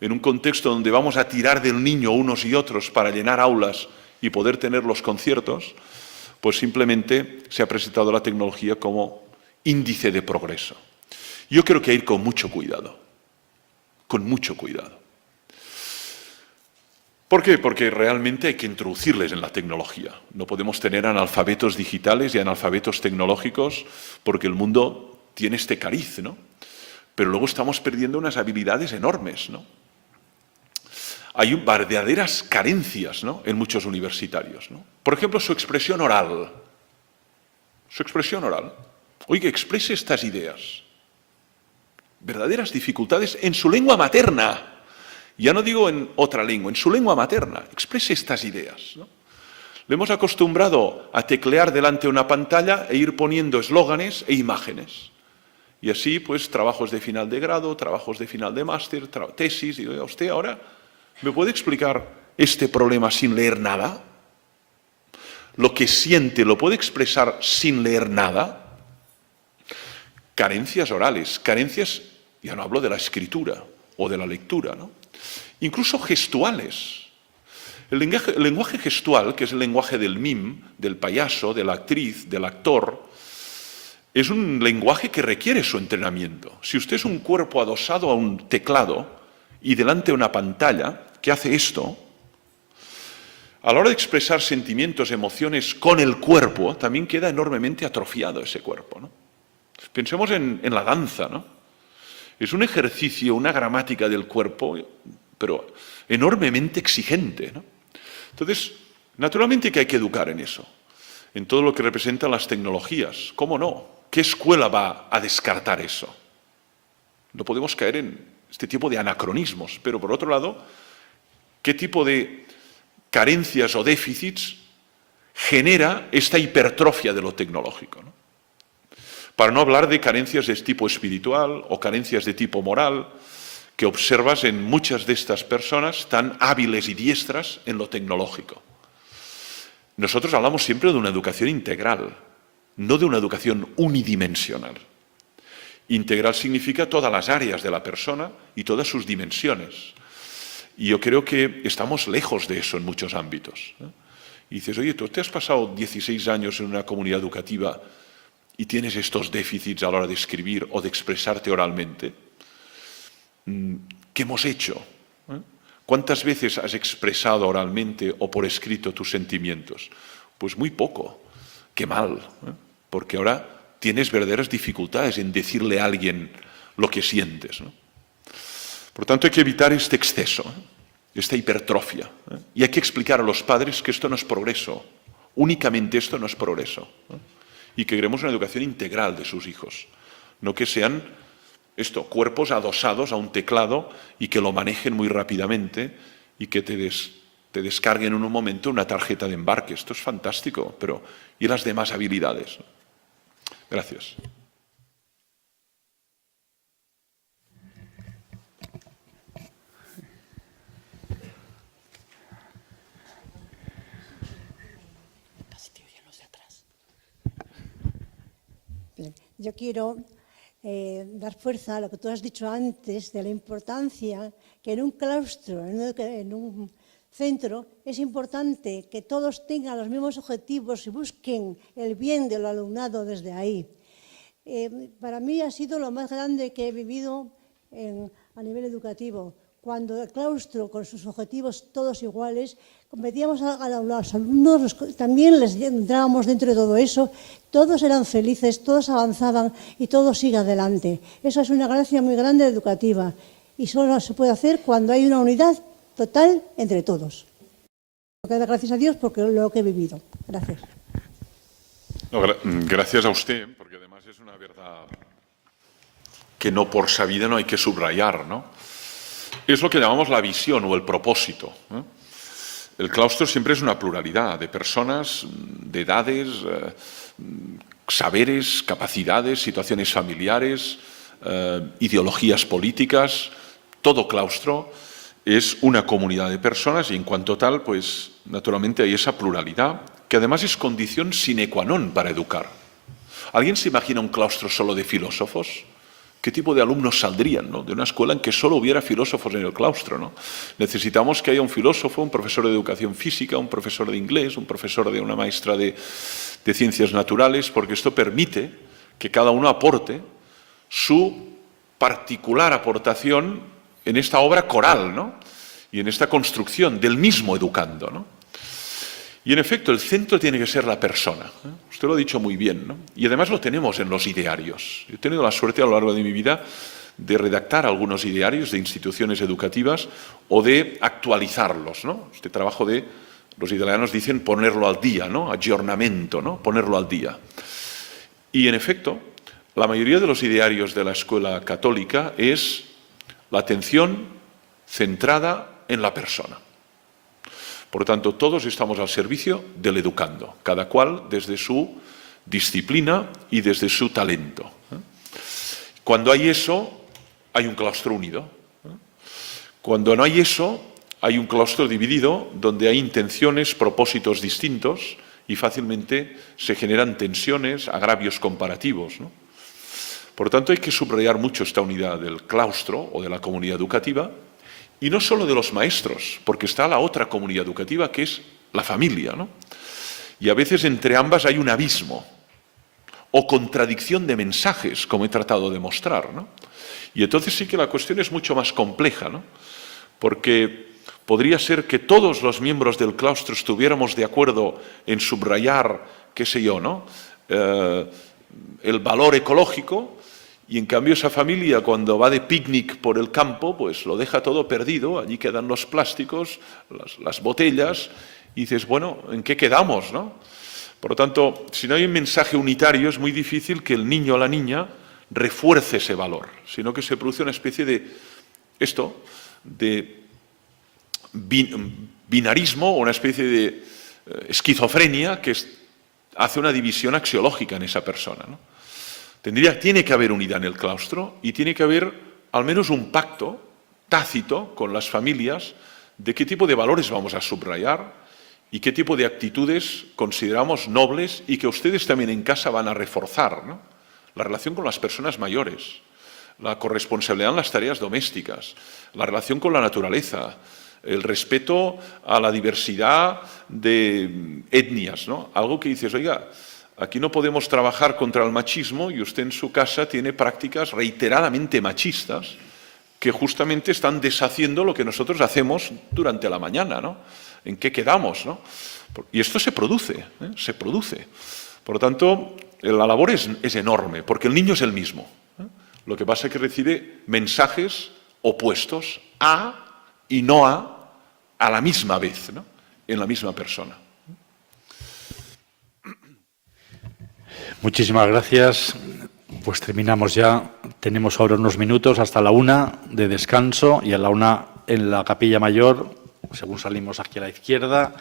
en un contexto donde vamos a tirar del niño unos y otros para llenar aulas y poder tener los conciertos, pues simplemente se ha presentado la tecnología como índice de progreso. Yo creo que hay que ir con mucho cuidado, con mucho cuidado. ¿Por qué? Porque realmente hay que introducirles en la tecnología. No podemos tener analfabetos digitales y analfabetos tecnológicos porque el mundo tiene este cariz, ¿no? Pero luego estamos perdiendo unas habilidades enormes, ¿no? Hay verdaderas carencias, ¿no?, en muchos universitarios, ¿no? Por ejemplo, su expresión oral. Su expresión oral. Oiga, exprese estas ideas. Verdaderas dificultades en su lengua materna. Ya no digo en otra lengua, en su lengua materna. Exprese estas ideas, ¿no? Le hemos acostumbrado a teclear delante de una pantalla e ir poniendo eslóganes e imágenes. Y así, pues, trabajos de final de grado, trabajos de final de máster, tesis. Digo, ¿usted ahora me puede explicar este problema sin leer nada? ¿Lo que siente lo puede expresar sin leer nada? Carencias orales, carencias, ya no hablo de la escritura o de la lectura, ¿no? Incluso gestuales. El lenguaje gestual, que es el lenguaje del mime, del payaso, de la actriz, del actor, es un lenguaje que requiere su entrenamiento. Si usted es un cuerpo adosado a un teclado y delante de una pantalla que hace esto, a la hora de expresar sentimientos, emociones con el cuerpo, también queda enormemente atrofiado ese cuerpo, ¿no? Pensemos en la danza, ¿no? Es un ejercicio, una gramática del cuerpo, pero enormemente exigente, ¿no? Entonces, naturalmente que hay que educar en eso, en todo lo que representan las tecnologías. ¿Cómo no? ¿Qué escuela va a descartar eso? No podemos caer en este tipo de anacronismos, pero por otro lado, ¿qué tipo de carencias o déficits genera esta hipertrofia de lo tecnológico, ¿no? Para no hablar de carencias de tipo espiritual o carencias de tipo moral que observas en muchas de estas personas tan hábiles y diestras en lo tecnológico. Nosotros hablamos siempre de una educación integral, no de una educación unidimensional. Integral significa todas las áreas de la persona y todas sus dimensiones. Y yo creo que estamos lejos de eso en muchos ámbitos, ¿eh? Y dices, oye, tú te has pasado 16 años en una comunidad educativa y tienes estos déficits a la hora de escribir o de expresarte oralmente. ¿Qué hemos hecho? ¿Cuántas veces has expresado oralmente o por escrito tus sentimientos? Pues muy poco. Qué mal, ¿eh? Porque ahora tienes verdaderas dificultades en decirle a alguien lo que sientes, ¿no? Por tanto, hay que evitar este exceso, esta hipertrofia, ¿eh? Y hay que explicar a los padres que esto no es progreso. Únicamente esto no es progreso, ¿eh? Y que queremos una educación integral de sus hijos, no que sean cuerpos adosados a un teclado y que lo manejen muy rápidamente y que te descarguen en un momento una tarjeta de embarque. Esto es fantástico, pero ¿y las demás habilidades? Gracias. Yo quiero dar fuerza a lo que tú has dicho antes de la importancia que en un claustro, en un centro, es importante que todos tengan los mismos objetivos y busquen el bien del alumnado desde ahí. Para mí ha sido lo más grande que he vivido a nivel educativo. Cuando el claustro, con sus objetivos todos iguales, metíamos a los alumnos, también les entrábamos dentro de todo eso, todos eran felices, todos avanzaban y todo sigue adelante. Eso es una gracia muy grande educativa y solo se puede hacer cuando hay una unidad total entre todos. Gracias a Dios porque lo que he vivido. Gracias. No, gracias a usted, porque además es una verdad que no por sabida no hay que subrayar, ¿no? Es lo que llamamos la visión o el propósito, ¿no? El claustro siempre es una pluralidad de personas, de edades, saberes, capacidades, situaciones familiares, ideologías políticas. Todo claustro es una comunidad de personas y en cuanto tal, pues naturalmente hay esa pluralidad que además es condición sine qua non para educar. ¿Alguien se imagina un claustro solo de filósofos? ¿Qué tipo de alumnos saldrían, ¿no?, de una escuela en que solo hubiera filósofos en el claustro, ¿no? Necesitamos que haya un filósofo, un profesor de educación física, un profesor de inglés, un profesor de una maestra de ciencias naturales, porque esto permite que cada uno aporte su particular aportación en esta obra coral, ¿no?, y en esta construcción del mismo educando, ¿no? Y en efecto, el centro tiene que ser la persona. Usted lo ha dicho muy bien, ¿no? Y además lo tenemos en los idearios. Yo he tenido la suerte a lo largo de mi vida de redactar algunos idearios de instituciones educativas o de actualizarlos, ¿no? Este trabajo de, los italianos dicen, ponerlo al día, ¿no? Aggiornamento, ¿no? Ponerlo al día. Y en efecto, la mayoría de los idearios de la escuela católica es la atención centrada en la persona. Por lo tanto, todos estamos al servicio del educando, cada cual desde su disciplina y desde su talento. Cuando hay eso, hay un claustro unido. Cuando no hay eso, hay un claustro dividido donde hay intenciones, propósitos distintos y fácilmente se generan tensiones, agravios comparativos, ¿no? Por lo tanto, hay que subrayar mucho esta unidad del claustro o de la comunidad educativa. Y no solo de los maestros, porque está la otra comunidad educativa que es la familia, ¿no? Y a veces entre ambas hay un abismo o contradicción de mensajes, como he tratado de mostrar, ¿no? Y entonces sí que la cuestión es mucho más compleja, ¿no? Porque podría ser que todos los miembros del claustro estuviéramos de acuerdo en subrayar, qué sé yo, ¿no?, el valor ecológico. Y en cambio esa familia cuando va de picnic por el campo, pues lo deja todo perdido, allí quedan los plásticos, las botellas, y dices, bueno, ¿en qué quedamos, no? Por lo tanto, si no hay un mensaje unitario, es muy difícil que el niño o la niña refuerce ese valor, sino que se produce una especie de binarismo o una especie de esquizofrenia que hace una división axiológica en esa persona, ¿no? Tiene que haber unidad en el claustro y tiene que haber al menos un pacto tácito con las familias de qué tipo de valores vamos a subrayar y qué tipo de actitudes consideramos nobles y que ustedes también en casa van a reforzar, ¿no? La relación con las personas mayores, la corresponsabilidad en las tareas domésticas, la relación con la naturaleza, el respeto a la diversidad de etnias, ¿no? Algo que dices, oiga, aquí no podemos trabajar contra el machismo y usted en su casa tiene prácticas reiteradamente machistas que justamente están deshaciendo lo que nosotros hacemos durante la mañana, ¿no? ¿En qué quedamos, no? Y esto se produce, ¿eh? Se produce. Por lo tanto, la labor es enorme, porque el niño es el mismo, ¿eh? Lo que pasa es que recibe mensajes opuestos a y no a la misma vez, ¿no?, en la misma persona. Muchísimas gracias. Pues terminamos ya. Tenemos ahora unos minutos hasta la 1 de descanso y a la 1 en la Capilla Mayor, según salimos aquí a la izquierda,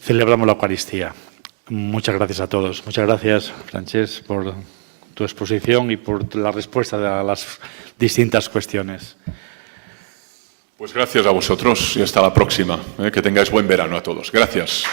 celebramos la Eucaristía. Muchas gracias a todos. Muchas gracias, Francesc, por tu exposición y por la respuesta a las distintas cuestiones. Pues gracias a vosotros y hasta la próxima. Que tengáis buen verano a todos. Gracias.